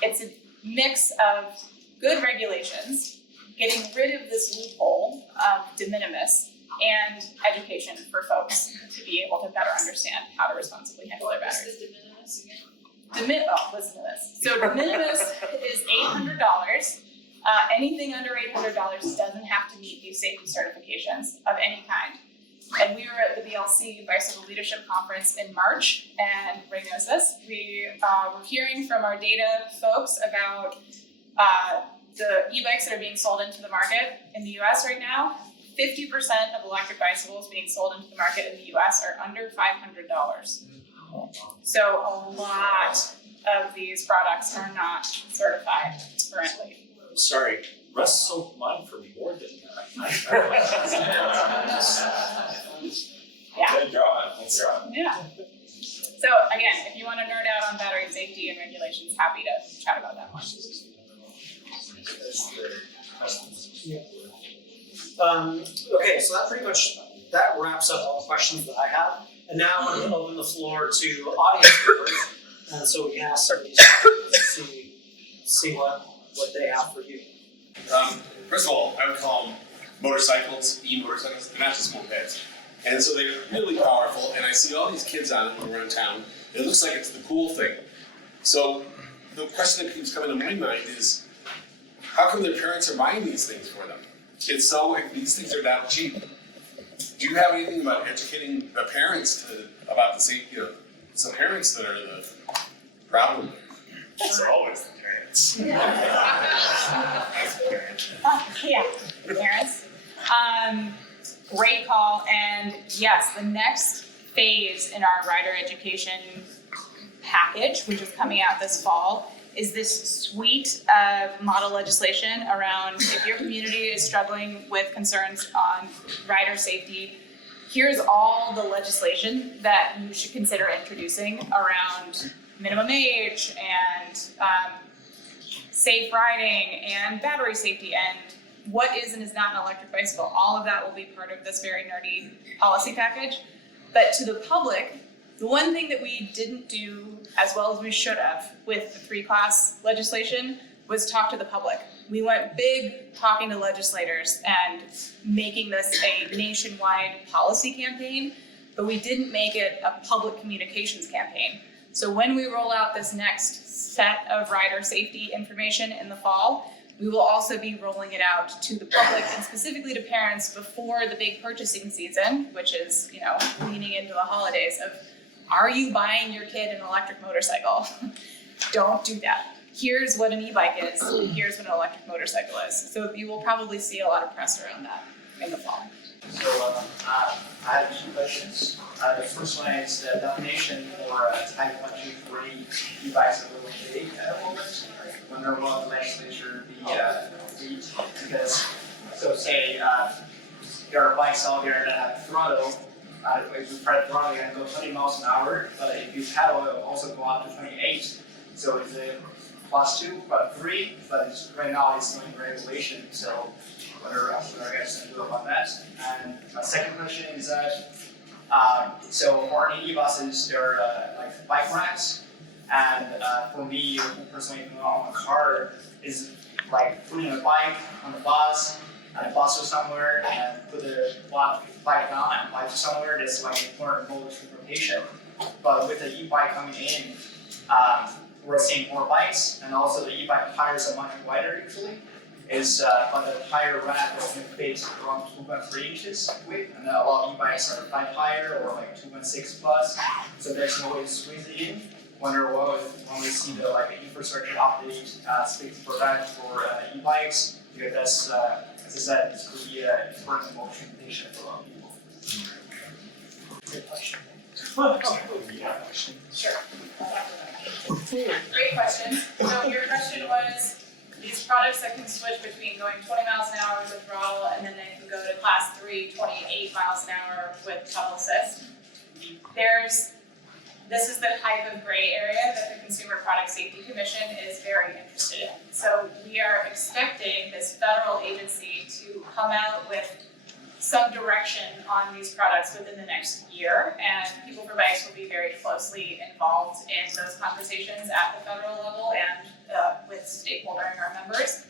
it's a mix of good regulations, getting rid of this loophole of de minimis, and education for folks to be able to better understand how to responsibly handle their batteries. What's the de minimis again? Listen to this. So de minimis is $800. Anything under $800 doesn't have to meet these safety certifications of any kind. And we were at the BLC Bicycle Leadership Conference in March, and Ray knows this. We were hearing from our data folks about the e-bikes that are being sold into the market in the US right now. 50% of electric bicycles being sold into the market in the US are under $500. So a lot of these products are not certified currently. Sorry, Russ sold mine for more than Yeah. Thank God, thank God. Yeah. So again, if you want to nerd out on battery safety and regulations, happy to chat about that more. Okay, so that pretty much, that wraps up all the questions that I have. And now I'm going to open the floor to audience members, and so we can ask some of these questions to see what they have for you. First of all, I would call them motorcycles, e-motorcycles. They're not just mopeds. And so they're really powerful, and I see all these kids on them around town. It looks like it's the cool thing. So the question that keeps coming to my mind is, how come their parents are buying these things for them? It's so, these things are that cheap. Do you have anything about educating the parents about the safety? It's the parents that are the problem. It's always the parents. Parents. Great call, and yes, the next phase in our rider education package, which is coming out this fall, is this suite of model legislation around if your community is struggling with concerns on rider safety, here's all the legislation that you should consider introducing around minimum age and safe riding and battery safety and what is and is not an electric bicycle. All of that will be part of this very nerdy policy package. But to the public, the one thing that we didn't do as well as we should have with the 3-class legislation was talk to the public. We went big talking to legislators and making this a nationwide policy campaign, but we didn't make it a public communications campaign. So when we roll out this next set of rider safety information in the fall, we will also be rolling it out to the public and specifically to parents before the big purchasing season, which is, leaning into the holidays of, are you buying your kid an electric motorcycle? Don't do that. Here's what an e-bike is, here's what an electric motorcycle is. So you will probably see a lot of press around that in the fall. So I have 2 questions. The first one is the definition for type 1, 2, 3 e-bikes are a little vague at the moment. I wonder what the legislature be agreed, because so say there are bikes out there that have throttle. If you press throttle, you can go 20 miles an hour, but if you pedal, it will also go up to 28. So it's a +2, but 3, but right now it's not in regulation. So what are I guys to do about that? And my second question is that so for any buses, there are like bike racks, and for me personally, on a car is like putting a bike on the bus and a bus or somewhere, and put the bike down and bike to somewhere. That's like important mode of transportation. But with the e-bike coming in, we're seeing more bikes, and also the e-bike tires are much wider usually. But the tire rack is fit around 2.3 inches width, and a lot of e-bikes are 5 higher or like 2.6 plus, so there's no way to squeeze it in. Wonder when we see the infrastructure update speaks for that for e-bikes, because that's as I said, this could be an important mode of transportation for a lot of people. Good question. Sure. Great question. So your question was, these products that can switch between going 20 miles an hour with throttle and then they can go to class 3, 28 miles an hour with pedal assist. This is the type of gray area that the Consumer Product Safety Commission is very interested in. So we are expecting this federal agency to come out with some direction on these products within the next year, and PeopleForBikes will be very closely involved in those conversations at the federal level and with stakeholders and our members.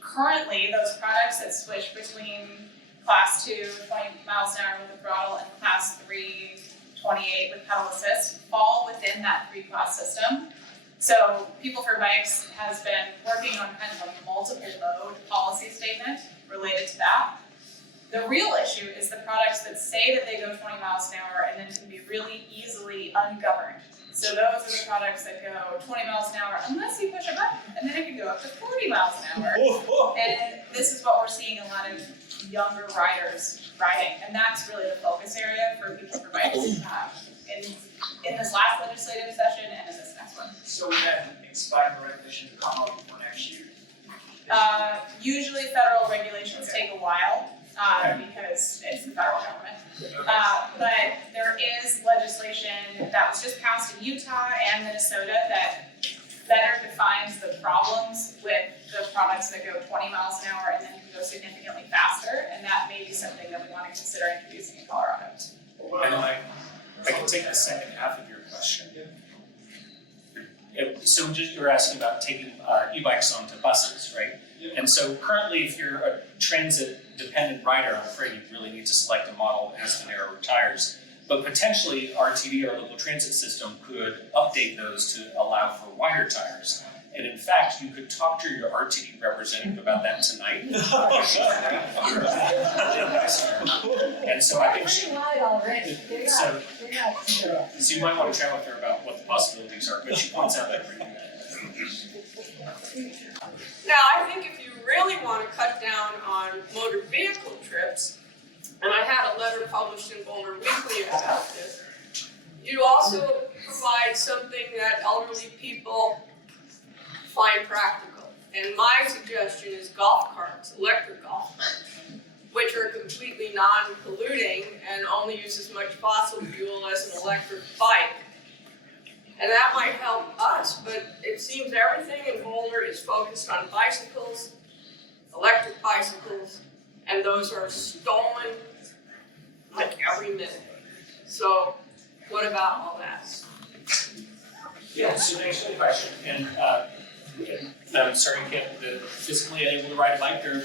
Currently, those products that switch between class 2, 20 miles an hour with a throttle, and class 3, 28 with pedal assist fall within that 3-class system. So PeopleForBikes has been working on kind of a multiple mode policy statement related to that. The real issue is the products that say that they go 20 miles an hour and then can be really easily ungoverned. So those are the products that go 20 miles an hour unless you push a button, and then it can go up to 40 miles an hour. And this is what we're seeing a lot of younger riders riding, and that's really the focus area for PeopleForBikes in this last legislative session and in this next one. So we then expect the regulation to come out before next year. Usually federal regulations take a while because it's the federal government. But there is legislation that was just passed in Utah and Minnesota that better defines the problems with the products that go 20 miles an hour and then can go significantly faster, and that may be something that we want to consider introducing in Colorado. And I can take the second half of your question. So just you were asking about taking e-bikes onto buses, right? And so currently, if you're a transit-dependent rider, I'm afraid you really need to select a model that has the narrower tires. But potentially, RTD, our local transit system, could update those to allow for wider tires. And in fact, you could talk to your RTD representative about that tonight. And so I think Pretty wide already. so you might want to chat with her about what the possibilities are, but she points out that. Now, I think if you really want to cut down on motor vehicle trips, and I had a letter published in Boulder Weekly about this, you also provide something that elderly people find practical. And my suggestion is golf carts, electric golf carts, which are completely non-polluting and only use as much fossil fuel as an electric bike. And that might help us, but it seems everything in Boulder is focused on bicycles, electric bicycles, and those are stolen like every minute. So what about all that? Yeah, so thanks for the question. And I'm sorry you can't physically able to ride a bike. There are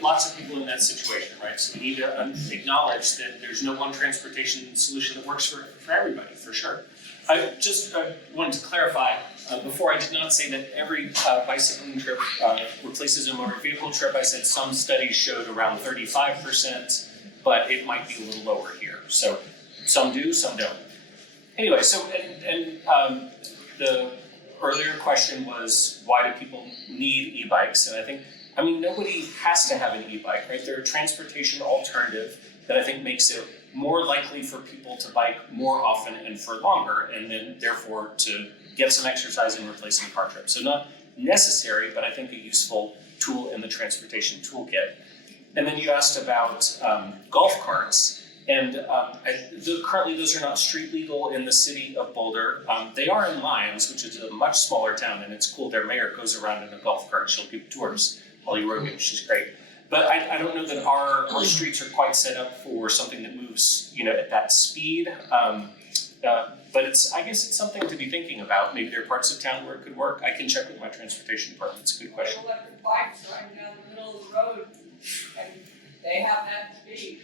lots of people in that situation, right? So we need to acknowledge that there's no one transportation solution that works for everybody, for sure. I just wanted to clarify, before I did not say that every bicycling trip replaces a motor vehicle trip. I said some studies showed around 35%, but it might be a little lower here. So some do, some don't. Anyway, so the earlier question was, why do people need e-bikes? And I think, nobody has to have an e-bike, right? They're a transportation alternative that I think makes it more likely for people to bike more often and for longer, and then therefore to get some exercise in replacing car trips. So not necessary, but I think a useful tool in the transportation toolkit. And then you asked about golf carts, and currently those are not street legal in the city of Boulder. They are in Lyons, which is a much smaller town, and it's cool. Their mayor goes around in a golf cart. She'll give tours. Holly Rogan, she's great. But I don't know that our streets are quite set up for something that moves, at that speed. But I guess it's something to be thinking about. Maybe there are parts of town where it could work. I can check with my transportation department. It's a good question. Electric bikes driving down the middle of the road, and they have that speed,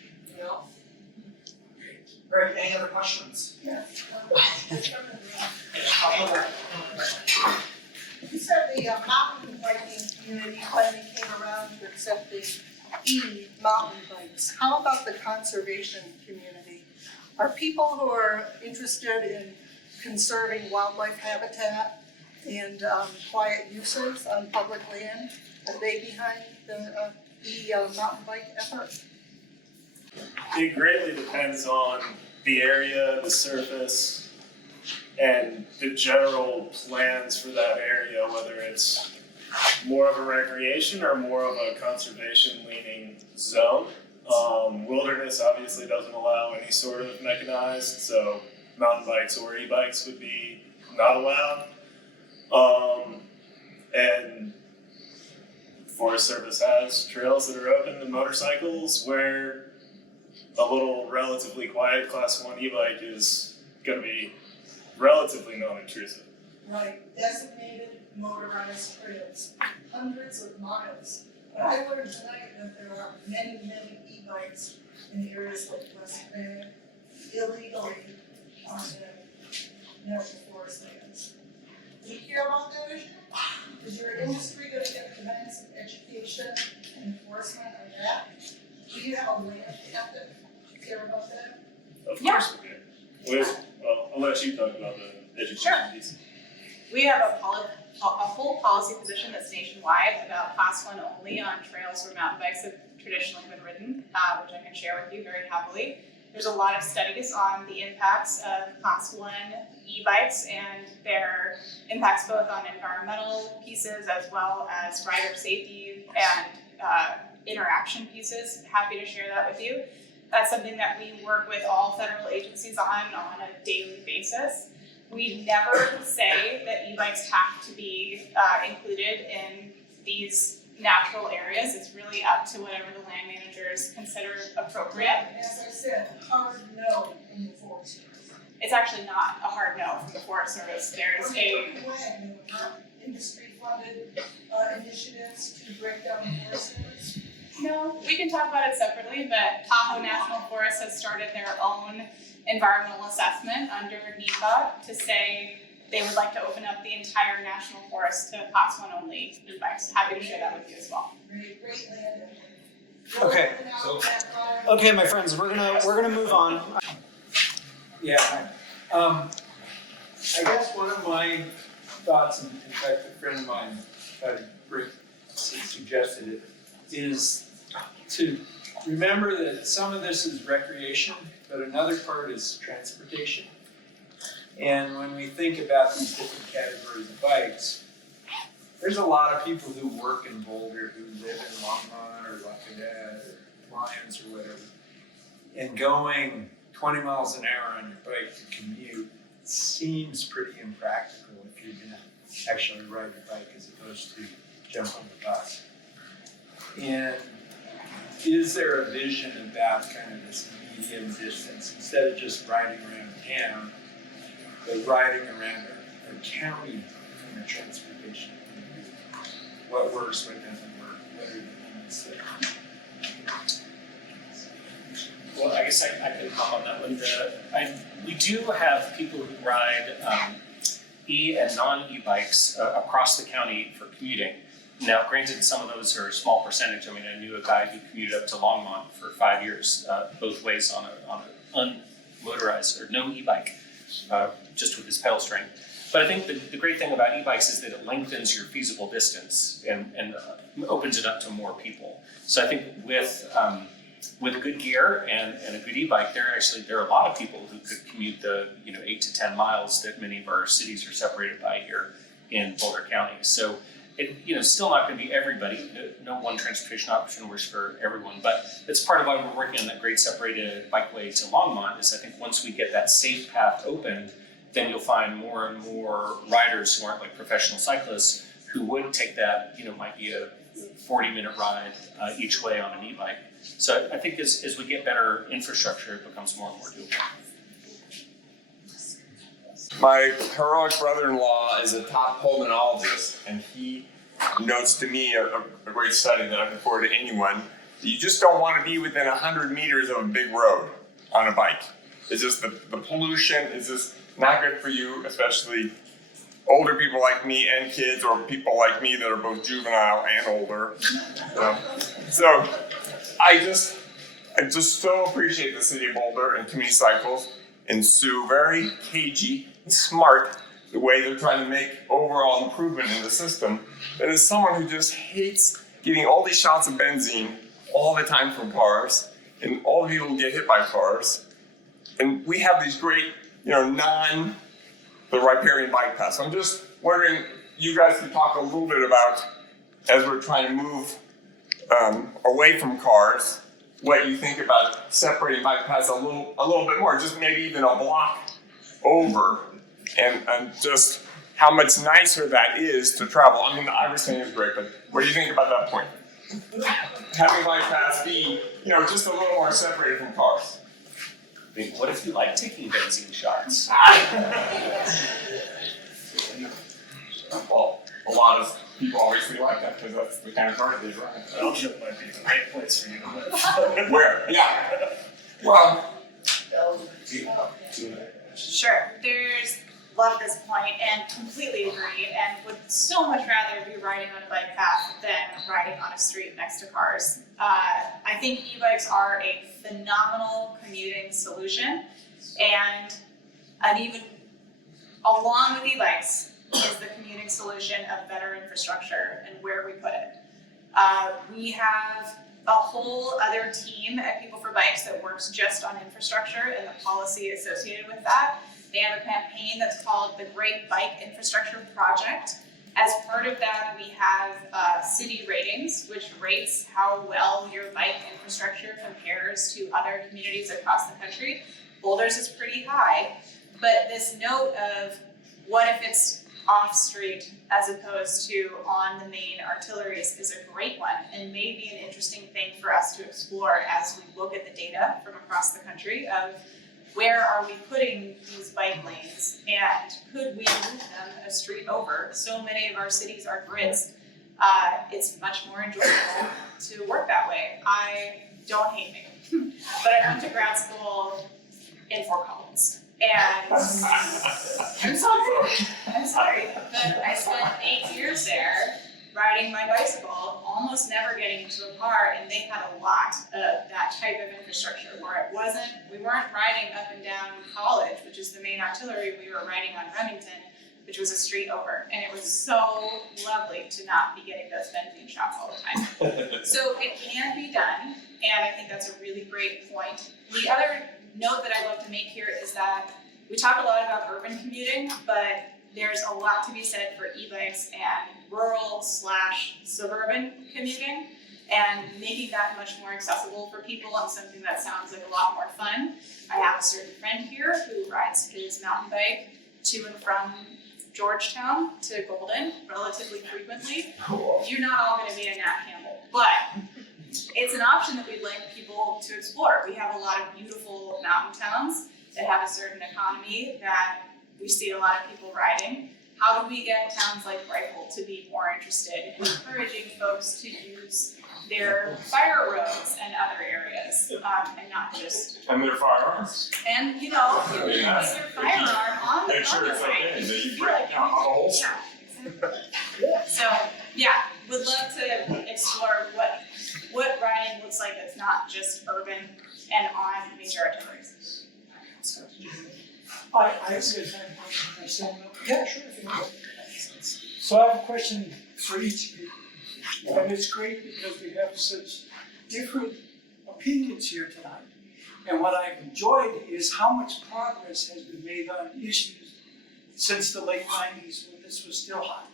Great, any other questions? You said the mountain biking community finally came around to accepting e-mountain bikes. How about the conservation community? Are people who are interested in conserving wildlife habitat and quiet uses on public land, are they behind the e-mountain bike effort? It greatly depends on the area, the surface, and the general plans for that area, whether it's more of a recreation or more of a conservation leaning zone. Wilderness obviously doesn't allow any sort of mechanized, so mountain bikes or e-bikes would be not allowed. And Forest Service has trails that are open to motorcycles where a little relatively quiet Class 1 e-bike is going to be relatively non-intrusive. Right, designated motorized trails, hundreds of miles. But I learned tonight that there are many, many e-bikes in areas like West Bay, illegally on the national forest lands. Do you care about that issue? Is your industry gonna get events of education and enforcement on that? Do you have a land ethic? Do you care about that? Of course we do. Well, I'll let you talk about the education piece. We have a full policy position that's nationwide about Class 1 only on trails where mountain bikes have traditionally been ridden, which I can share with you very happily. There's a lot of studies on the impacts of Class 1 e-bikes and their impacts both on environmental pieces as well as rider safety and interaction pieces. Happy to share that with you. That's something that we work with all federal agencies on a daily basis. We never say that e-bikes have to be included in these natural areas. It's really up to whatever the land managers consider appropriate. As I said, hard no in the forest. It's actually not a hard no from the Forest Service. There's industry-funded initiatives to break down the forest areas. No, we can talk about it separately, but Tahoe National Forest has started their own environmental assessment under NEPA to say they would like to open up the entire national forest to Class 1 only e-bikes. Happy to share that with you as well. Great land. Okay. Okay, my friends, we're gonna move on. Yeah. I guess one of my thoughts, and in fact, a friend of mine suggested it, is to remember that some of this is recreation, but another part is transportation. And when we think about these different categories of bikes, there's a lot of people who work in Boulder who live in Longmont or Lafayette or Lyons or whatever, and going 20 miles an hour on your bike to commute seems pretty impractical if you're going to actually ride your bike as opposed to jump on the bus. And is there a vision about kind of this medium distance, instead of just riding around town, but riding around our county from a transportation point of view? What works, what doesn't work, what are the limits there? Well, I guess I can hop on that one. We do have people who ride e and non-e-bikes across the county for commuting. Now, granted, some of those are a small percentage. I mean, I knew a guy who commuted up to Longmont for 5 years, both ways on an unmotorized or no e-bike, just with his pedal string. But I think the great thing about e-bikes is that it lengthens your feasible distance and opens it up to more people. So I think with good gear and a good e-bike, there are a lot of people who could commute the 8 to 10 miles that many of our cities are separated by here in Boulder County. So it's still not going to be everybody. No one transportation option works for everyone, but it's part of why we're working on that great separated bikeway to Longmont. Is I think once we get that safe path opened, then you'll find more and more riders who aren't like professional cyclists who would take that. Might be a 40-minute ride each way on an e-bike. So I think as we get better infrastructure, it becomes more and more doable. My heroic brother-in-law is a top pulmonologist, and he notes to me a great study that I can forward to anyone. You just don't want to be within 100 meters of a big road on a bike. It's just the pollution is just not good for you, especially older people like me and kids, or people like me that are both juvenile and older. So I just so appreciate the city of Boulder and Community Cycles and Sue, very cagey and smart the way they're trying to make overall improvement in the system. But as someone who just hates getting all these shots of benzene all the time from cars, and all the people who get hit by cars, and we have these great, the riparian bike paths. I'm just wondering, you guys could talk a little bit about, as we're trying to move away from cars, what you think about separating bike paths a little bit more, just maybe even a block over, and just how much nicer that is to travel. I mean, the Irish thing is great, but what do you think about that point? Having bike paths be, just a little more separated from cars. I mean, what if you like taking benzene shots? Well, a lot of people obviously like that because that's the kind of car they drive. Belgium might be the right place for you to live. Where? Yeah. Well, Sure, love this point and completely agree, and would so much rather be riding on a bike path than riding on a street next to cars. I think e-bikes are a phenomenal commuting solution, and even along with e-bikes is the commuting solution of better infrastructure and where we put it. We have a whole other team at PeopleForBikes that works just on infrastructure and the policy associated with that. They have a campaign that's called the Great Bike Infrastructure Project. As part of that, we have city ratings, which rates how well your bike infrastructure compares to other communities across the country. Boulder's is pretty high, but this note of what if it's off-street as opposed to on the main arteries is a great one, and maybe an interesting thing for us to explore as we look at the data from across the country of where are we putting these bike lanes, and could we move them a street over? So many of our cities are grids. It's much more enjoyable to work that way. I don't hate me, but I went to grad school in Fort Collins. And I'm sorry, but I spent 8 years there riding my bicycle, almost never getting into a car, and they had a lot of that type of infrastructure where we weren't riding up and down College, which is the main artery, we were riding on Remington, which was a street over, and it was so lovely to not be getting those benzene shots all the time. So it can be done, and I think that's a really great point. The other note that I love to make here is that we talk a lot about urban commuting, but there's a lot to be said for e-bikes and rural/suburban commuting, and making that much more accessible for people and something that sounds like a lot more fun. I have a certain friend here who rides his mountain bike to and from Georgetown to Golden relatively frequently. You're not all going to be a Nat Campbell, but it's an option that we'd like people to explore. We have a lot of beautiful mountain towns that have a certain economy that we see a lot of people riding. How do we get towns like Rifle to be more interested in encouraging folks to use their fire roads and other areas, and not just... And their firearms. And, you can use your firearm on the Make sure it's bike. okay, that you break down on the holster. Yeah, exactly. So, yeah, would love to explore what riding looks like that's not just urban and on major arteries. I said, yeah, sure. So I have a question for each of you. And it's great because we have such different opinions here tonight. And what I've enjoyed is how much progress has been made on issues since the late 90s when this was still hot.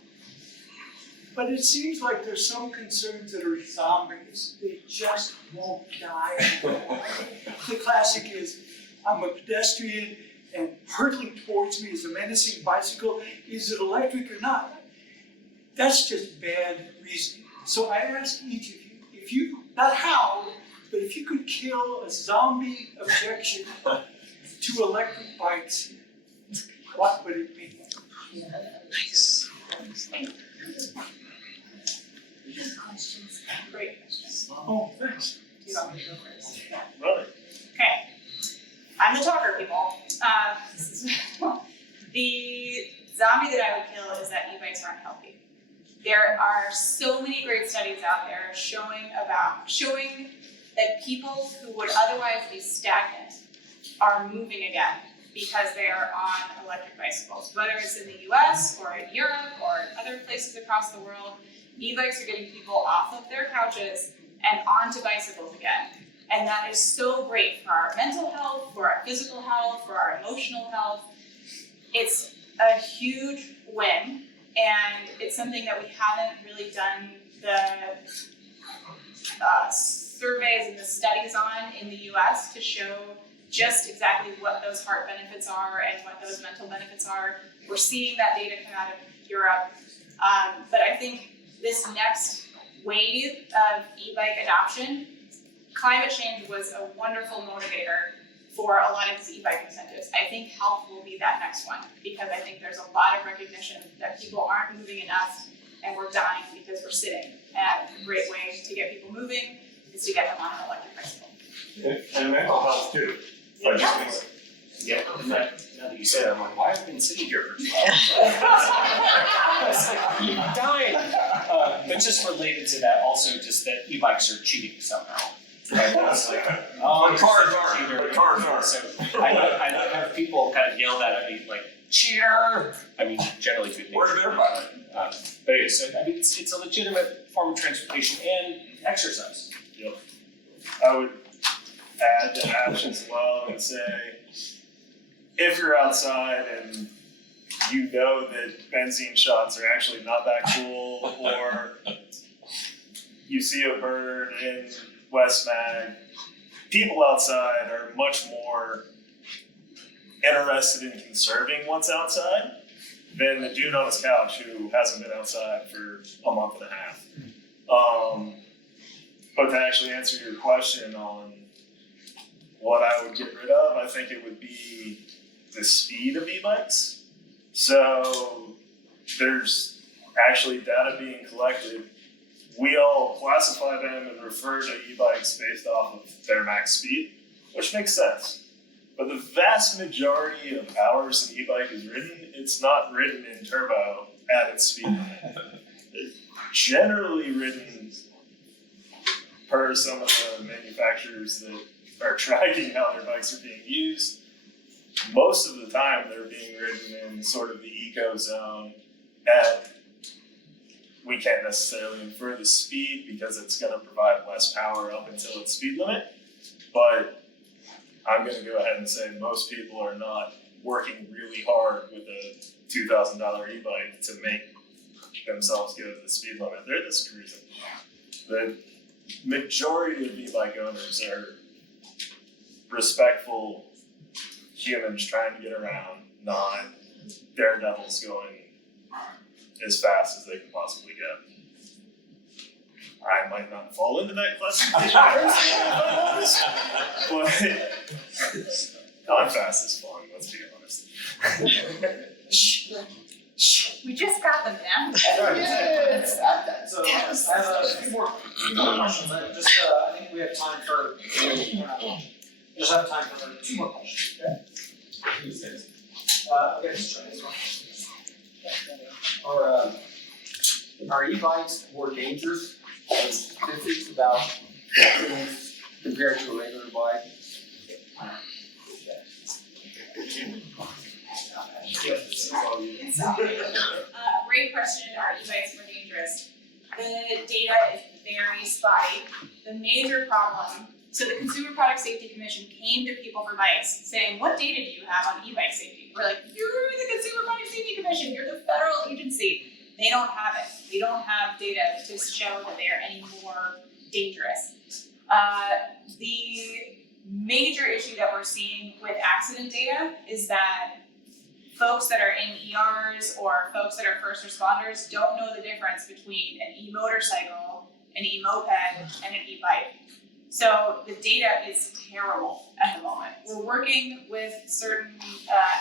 But it seems like there's some concerns that are zombies. They just won't die. The classic is, I'm a pedestrian and hurtling towards me is a menacing bicycle. Is it electric or not? That's just bad reasoning. So I ask each of you, if you, not how, but if you could kill a zombie objection to electric bikes, what would it be? Nice. Great questions. Oh, thanks. Do you want me to go first? Yeah. Really? Okay. I'm the talker, people. The zombie that I would kill is that e-bikes aren't healthy. There are so many great studies out there showing that people who would otherwise be stagnant are moving again because they are on electric bicycles. Whether it's in the US or in Europe or in other places across the world, e-bikes are getting people off of their couches and onto bicycles again. And that is so great for our mental health, for our physical health, for our emotional health. It's a huge win, and it's something that we haven't really done the surveys and the studies on in the US to show just exactly what those heart benefits are and what those mental benefits are. We're seeing that data come out of Europe, but I think this next wave of e-bike adoption, climate change was a wonderful motivator for a lot of these e-bike incentives. I think health will be that next one, because I think there's a lot of recognition that people aren't moving enough and we're dying because we're sitting. And a great way to get people moving is to get them on an electric bicycle. And mental health too. Like, Yeah, and now that you said it, I'm like, why have I been sitting here for 2 hours? I'm dying. But just related to that, also just that e-bikes are cheating somehow. Right? It's like, the cars are. The cars are. So I have people kind of yell that at me, like, cheater! I mean, generally good things. Where's their bike? But anyway, so I mean, it's a legitimate form of transportation and exercise. Yep. I would add to Ash as well and say, if you're outside and you know that benzene shots are actually not that cool, or you see a bird in West Mag, people outside are much more interested in conserving what's outside than the dude on his couch who hasn't been outside for a month and a half. But to actually answer your question on what I would get rid of, I think it would be the speed of e-bikes. So there's actually data being collected. We all classify them and refer to e-bikes based off of their max speed, which makes sense. But the vast majority of hours an e-bike is ridden, it's not ridden in turbo at its speed limit. It's generally ridden per some of the manufacturers that are tracking how their bikes are being used. Most of the time they're being ridden in sort of the eco zone at, we can't necessarily infer the speed because it's going to provide less power up until its speed limit, but I'm going to go ahead and say most people are not working really hard with a $2,000 e-bike to make themselves go to the speed limit. They're just cruising. The majority of e-bike owners are respectful humans trying to get around, not daredevils going as fast as they can possibly get. I might not fall into that classification, but going fast is fun, let's be honest. We just got them, man. So I have a few more questions. I think we have time for two more questions. Okay. Okay, let's try this one. Are e-bikes more dangerous than statistics about accidents compared to a regular bike? Great question. Are e-bikes more dangerous? The data is very spotty. The major problem, so the Consumer Product Safety Commission came to PeopleForBikes saying, what data do you have on e-bike safety? We're like, you're the Consumer Product Safety Commission, you're the federal agency. They don't have it. They don't have data to show that they are any more dangerous. The major issue that we're seeing with accident data is that folks that are in ERs or folks that are first responders don't know the difference between an e-motorcycle, an e-moped, and an e-bike. So the data is terrible at the moment. We're working with certain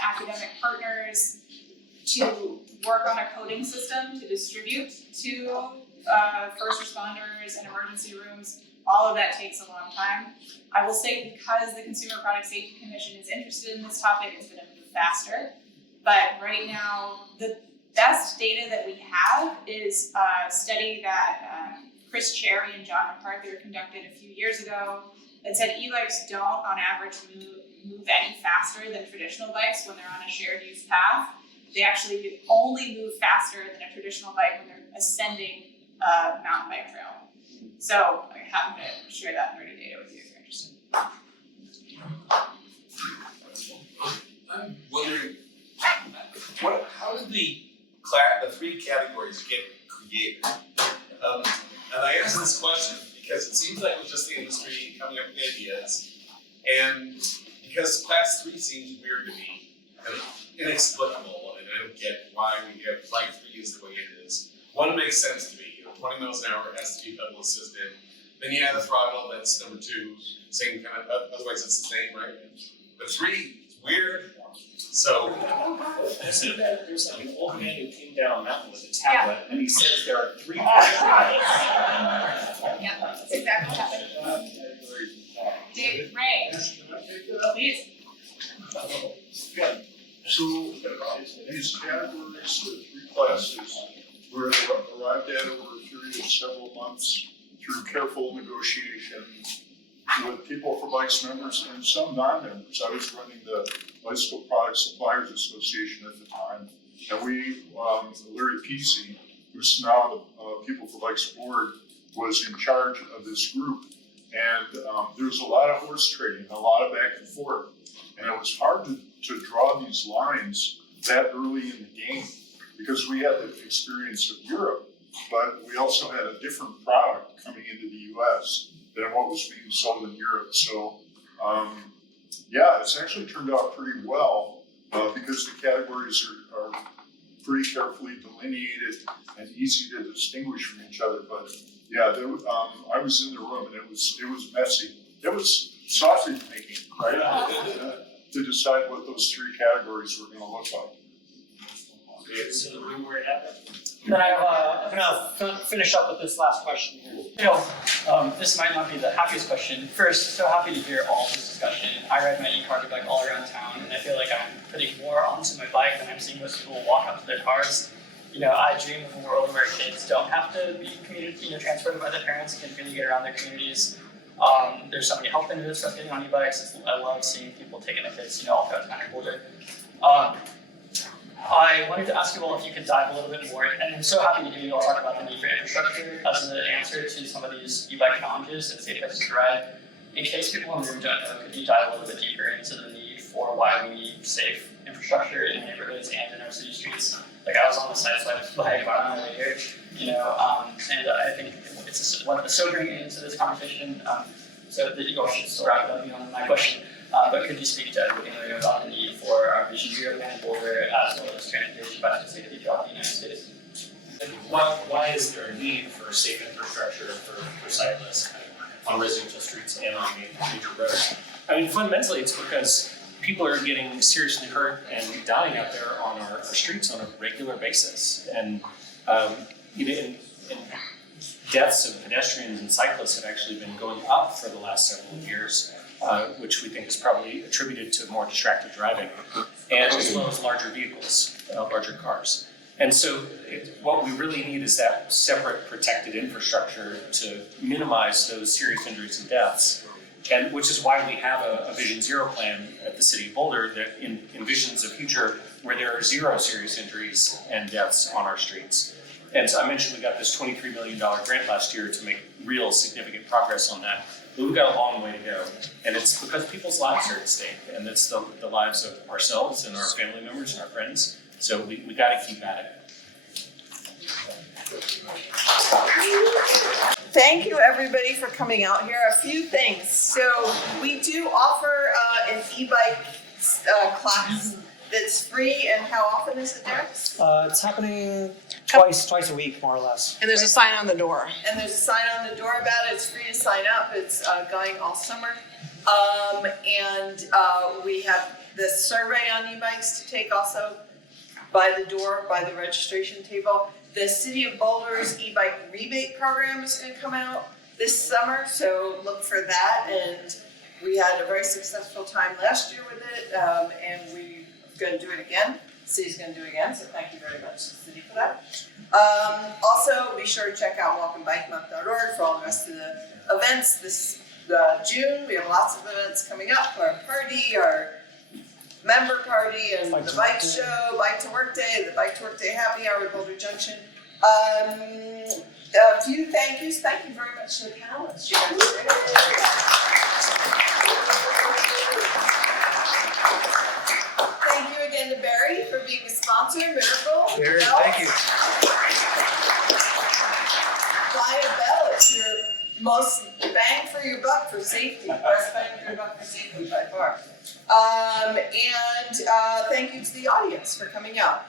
academic partners to work on a coding system to distribute to first responders and emergency rooms. All of that takes a long time. I will say because the Consumer Product Safety Commission is interested in this topic, it's going to move faster. But right now, the best data that we have is a study that Chris Cherry and John McCarthy conducted a few years ago that said e-bikes don't, on average, move any faster than traditional bikes when they're on a shared use path. They actually only move faster than a traditional bike when they're ascending a mountain bike trail. So I'm happy to share that nerdy data with you if you're interested. I'm wondering, how did the three categories get created? And I ask this question because it seems like it was just the industry coming up with ideas, and because class 3 seems weird to me, and inexplicable, and I don't get why we have flight 3 is the way it is. 1 makes sense to me, 20 miles an hour has to be pedal assisted. Then you add a throttle, that's number 2, same kind of, otherwise it's the same, right? But 3 is weird, so. I see that there's like an old man who came down a mountain with a tablet, and he says there are 3 categories. Yeah, that's exactly what happened. Dave, Ray, please. So these categories, the 3 classes, were arrived at over a period of several months through careful negotiation with PeopleForBikes members and some non-members. I was running the Bicycle Product Suppliers Association at the time, and we, Larry Peasy, who's now the PeopleForBikes board, was in charge of this group. And there was a lot of horse trading, a lot of back and forth, and it was hard to draw these lines that early in the game because we had the experience of Europe, but we also had a different product coming into the US than what was being sold in Europe. So yeah, it's actually turned out pretty well because the categories are pretty carefully delineated and easy to distinguish from each other. But yeah, I was in the room and it was messy. It was sausage making, right? To decide what those 3 categories were going to look like. So we were at Then I'm gonna finish up with this last question here. This might not be the happiest question. First, so happy to hear all this discussion. I ride my e-cargo bike all around town, and I feel like I'm putting more onto my bike than I'm seeing most people walk up to their cars. I dream of a world where kids don't have to be transported by their parents and can freely get around their communities. There's so many health benefits of getting on e-bikes. I love seeing people taking their kids, all throughout town in Boulder. I wanted to ask you all if you could dive a little bit more, and I'm so happy to hear you all talk about the need for infrastructure as an answer to some of these e-bike challenges and safe places to ride. In case people in the room don't know, could you dive a little bit deeper into the need for why we need safe infrastructure in neighborhoods and in our city streets? Like I was on the side by my way here, and I think it's one of the sobering ends to this conversation. So that you all should still wrap up on my question. But could you speak to everybody in the room about the need for our Vision Zero plan in Boulder as well as transportation by safety throughout the United States? why is there a need for safe infrastructure for cyclists on residential streets and on major roads? I mean, fundamentally, it's because people are getting seriously hurt and dying out there on our streets on a regular basis. And in deaths of pedestrians and cyclists have actually been going up for the last several years, which we think is probably attributed to more distracted driving, and as well as larger vehicles, larger cars. And so what we really need is that separate protected infrastructure to minimize those serious injuries and deaths. And which is why we have a Vision Zero plan at the City of Boulder that envisions a future where there are zero serious injuries and deaths on our streets. And so I mentioned we got this $23 million grant last year to make real significant progress on that. But we've got a long way to go. And it's because people's lives are at stake. And it's the lives of ourselves and our family members and our friends. So we got to keep at it. Thank you, everybody, for coming out here. A few things. So we do offer an e-bike class that's free, and how often is it, Derek? It's happening twice a week, more or less. And there's a sign on the door. And there's a sign on the door about it. It's free to sign up. It's going all summer. We have this survey on e-bikes to take also by the door, by the registration table. The City of Boulder's e-bike rebate program is going to come out this summer, so look for that. And we had a very successful time last year with it, and we're going to do it again. The city's going to do it again, so thank you very much to the city for that. Also, be sure to check out walkandbikemonth.org for all the rest of the events. This June, we have lots of events coming up. Our party, our member party, and the bike show, Bike to Work Day, the Bike to Work Day Happy Hour at Boulder Junction. A few thank yous. Thank you very much to the panelists. You guys are great. Thank you again to Barry for being a sponsor, Miracle. Barry, Bell. thank you. Bell, it's your most bang for your buck for safety, best bang for your buck for safety by far. And thank you to the audience for coming out.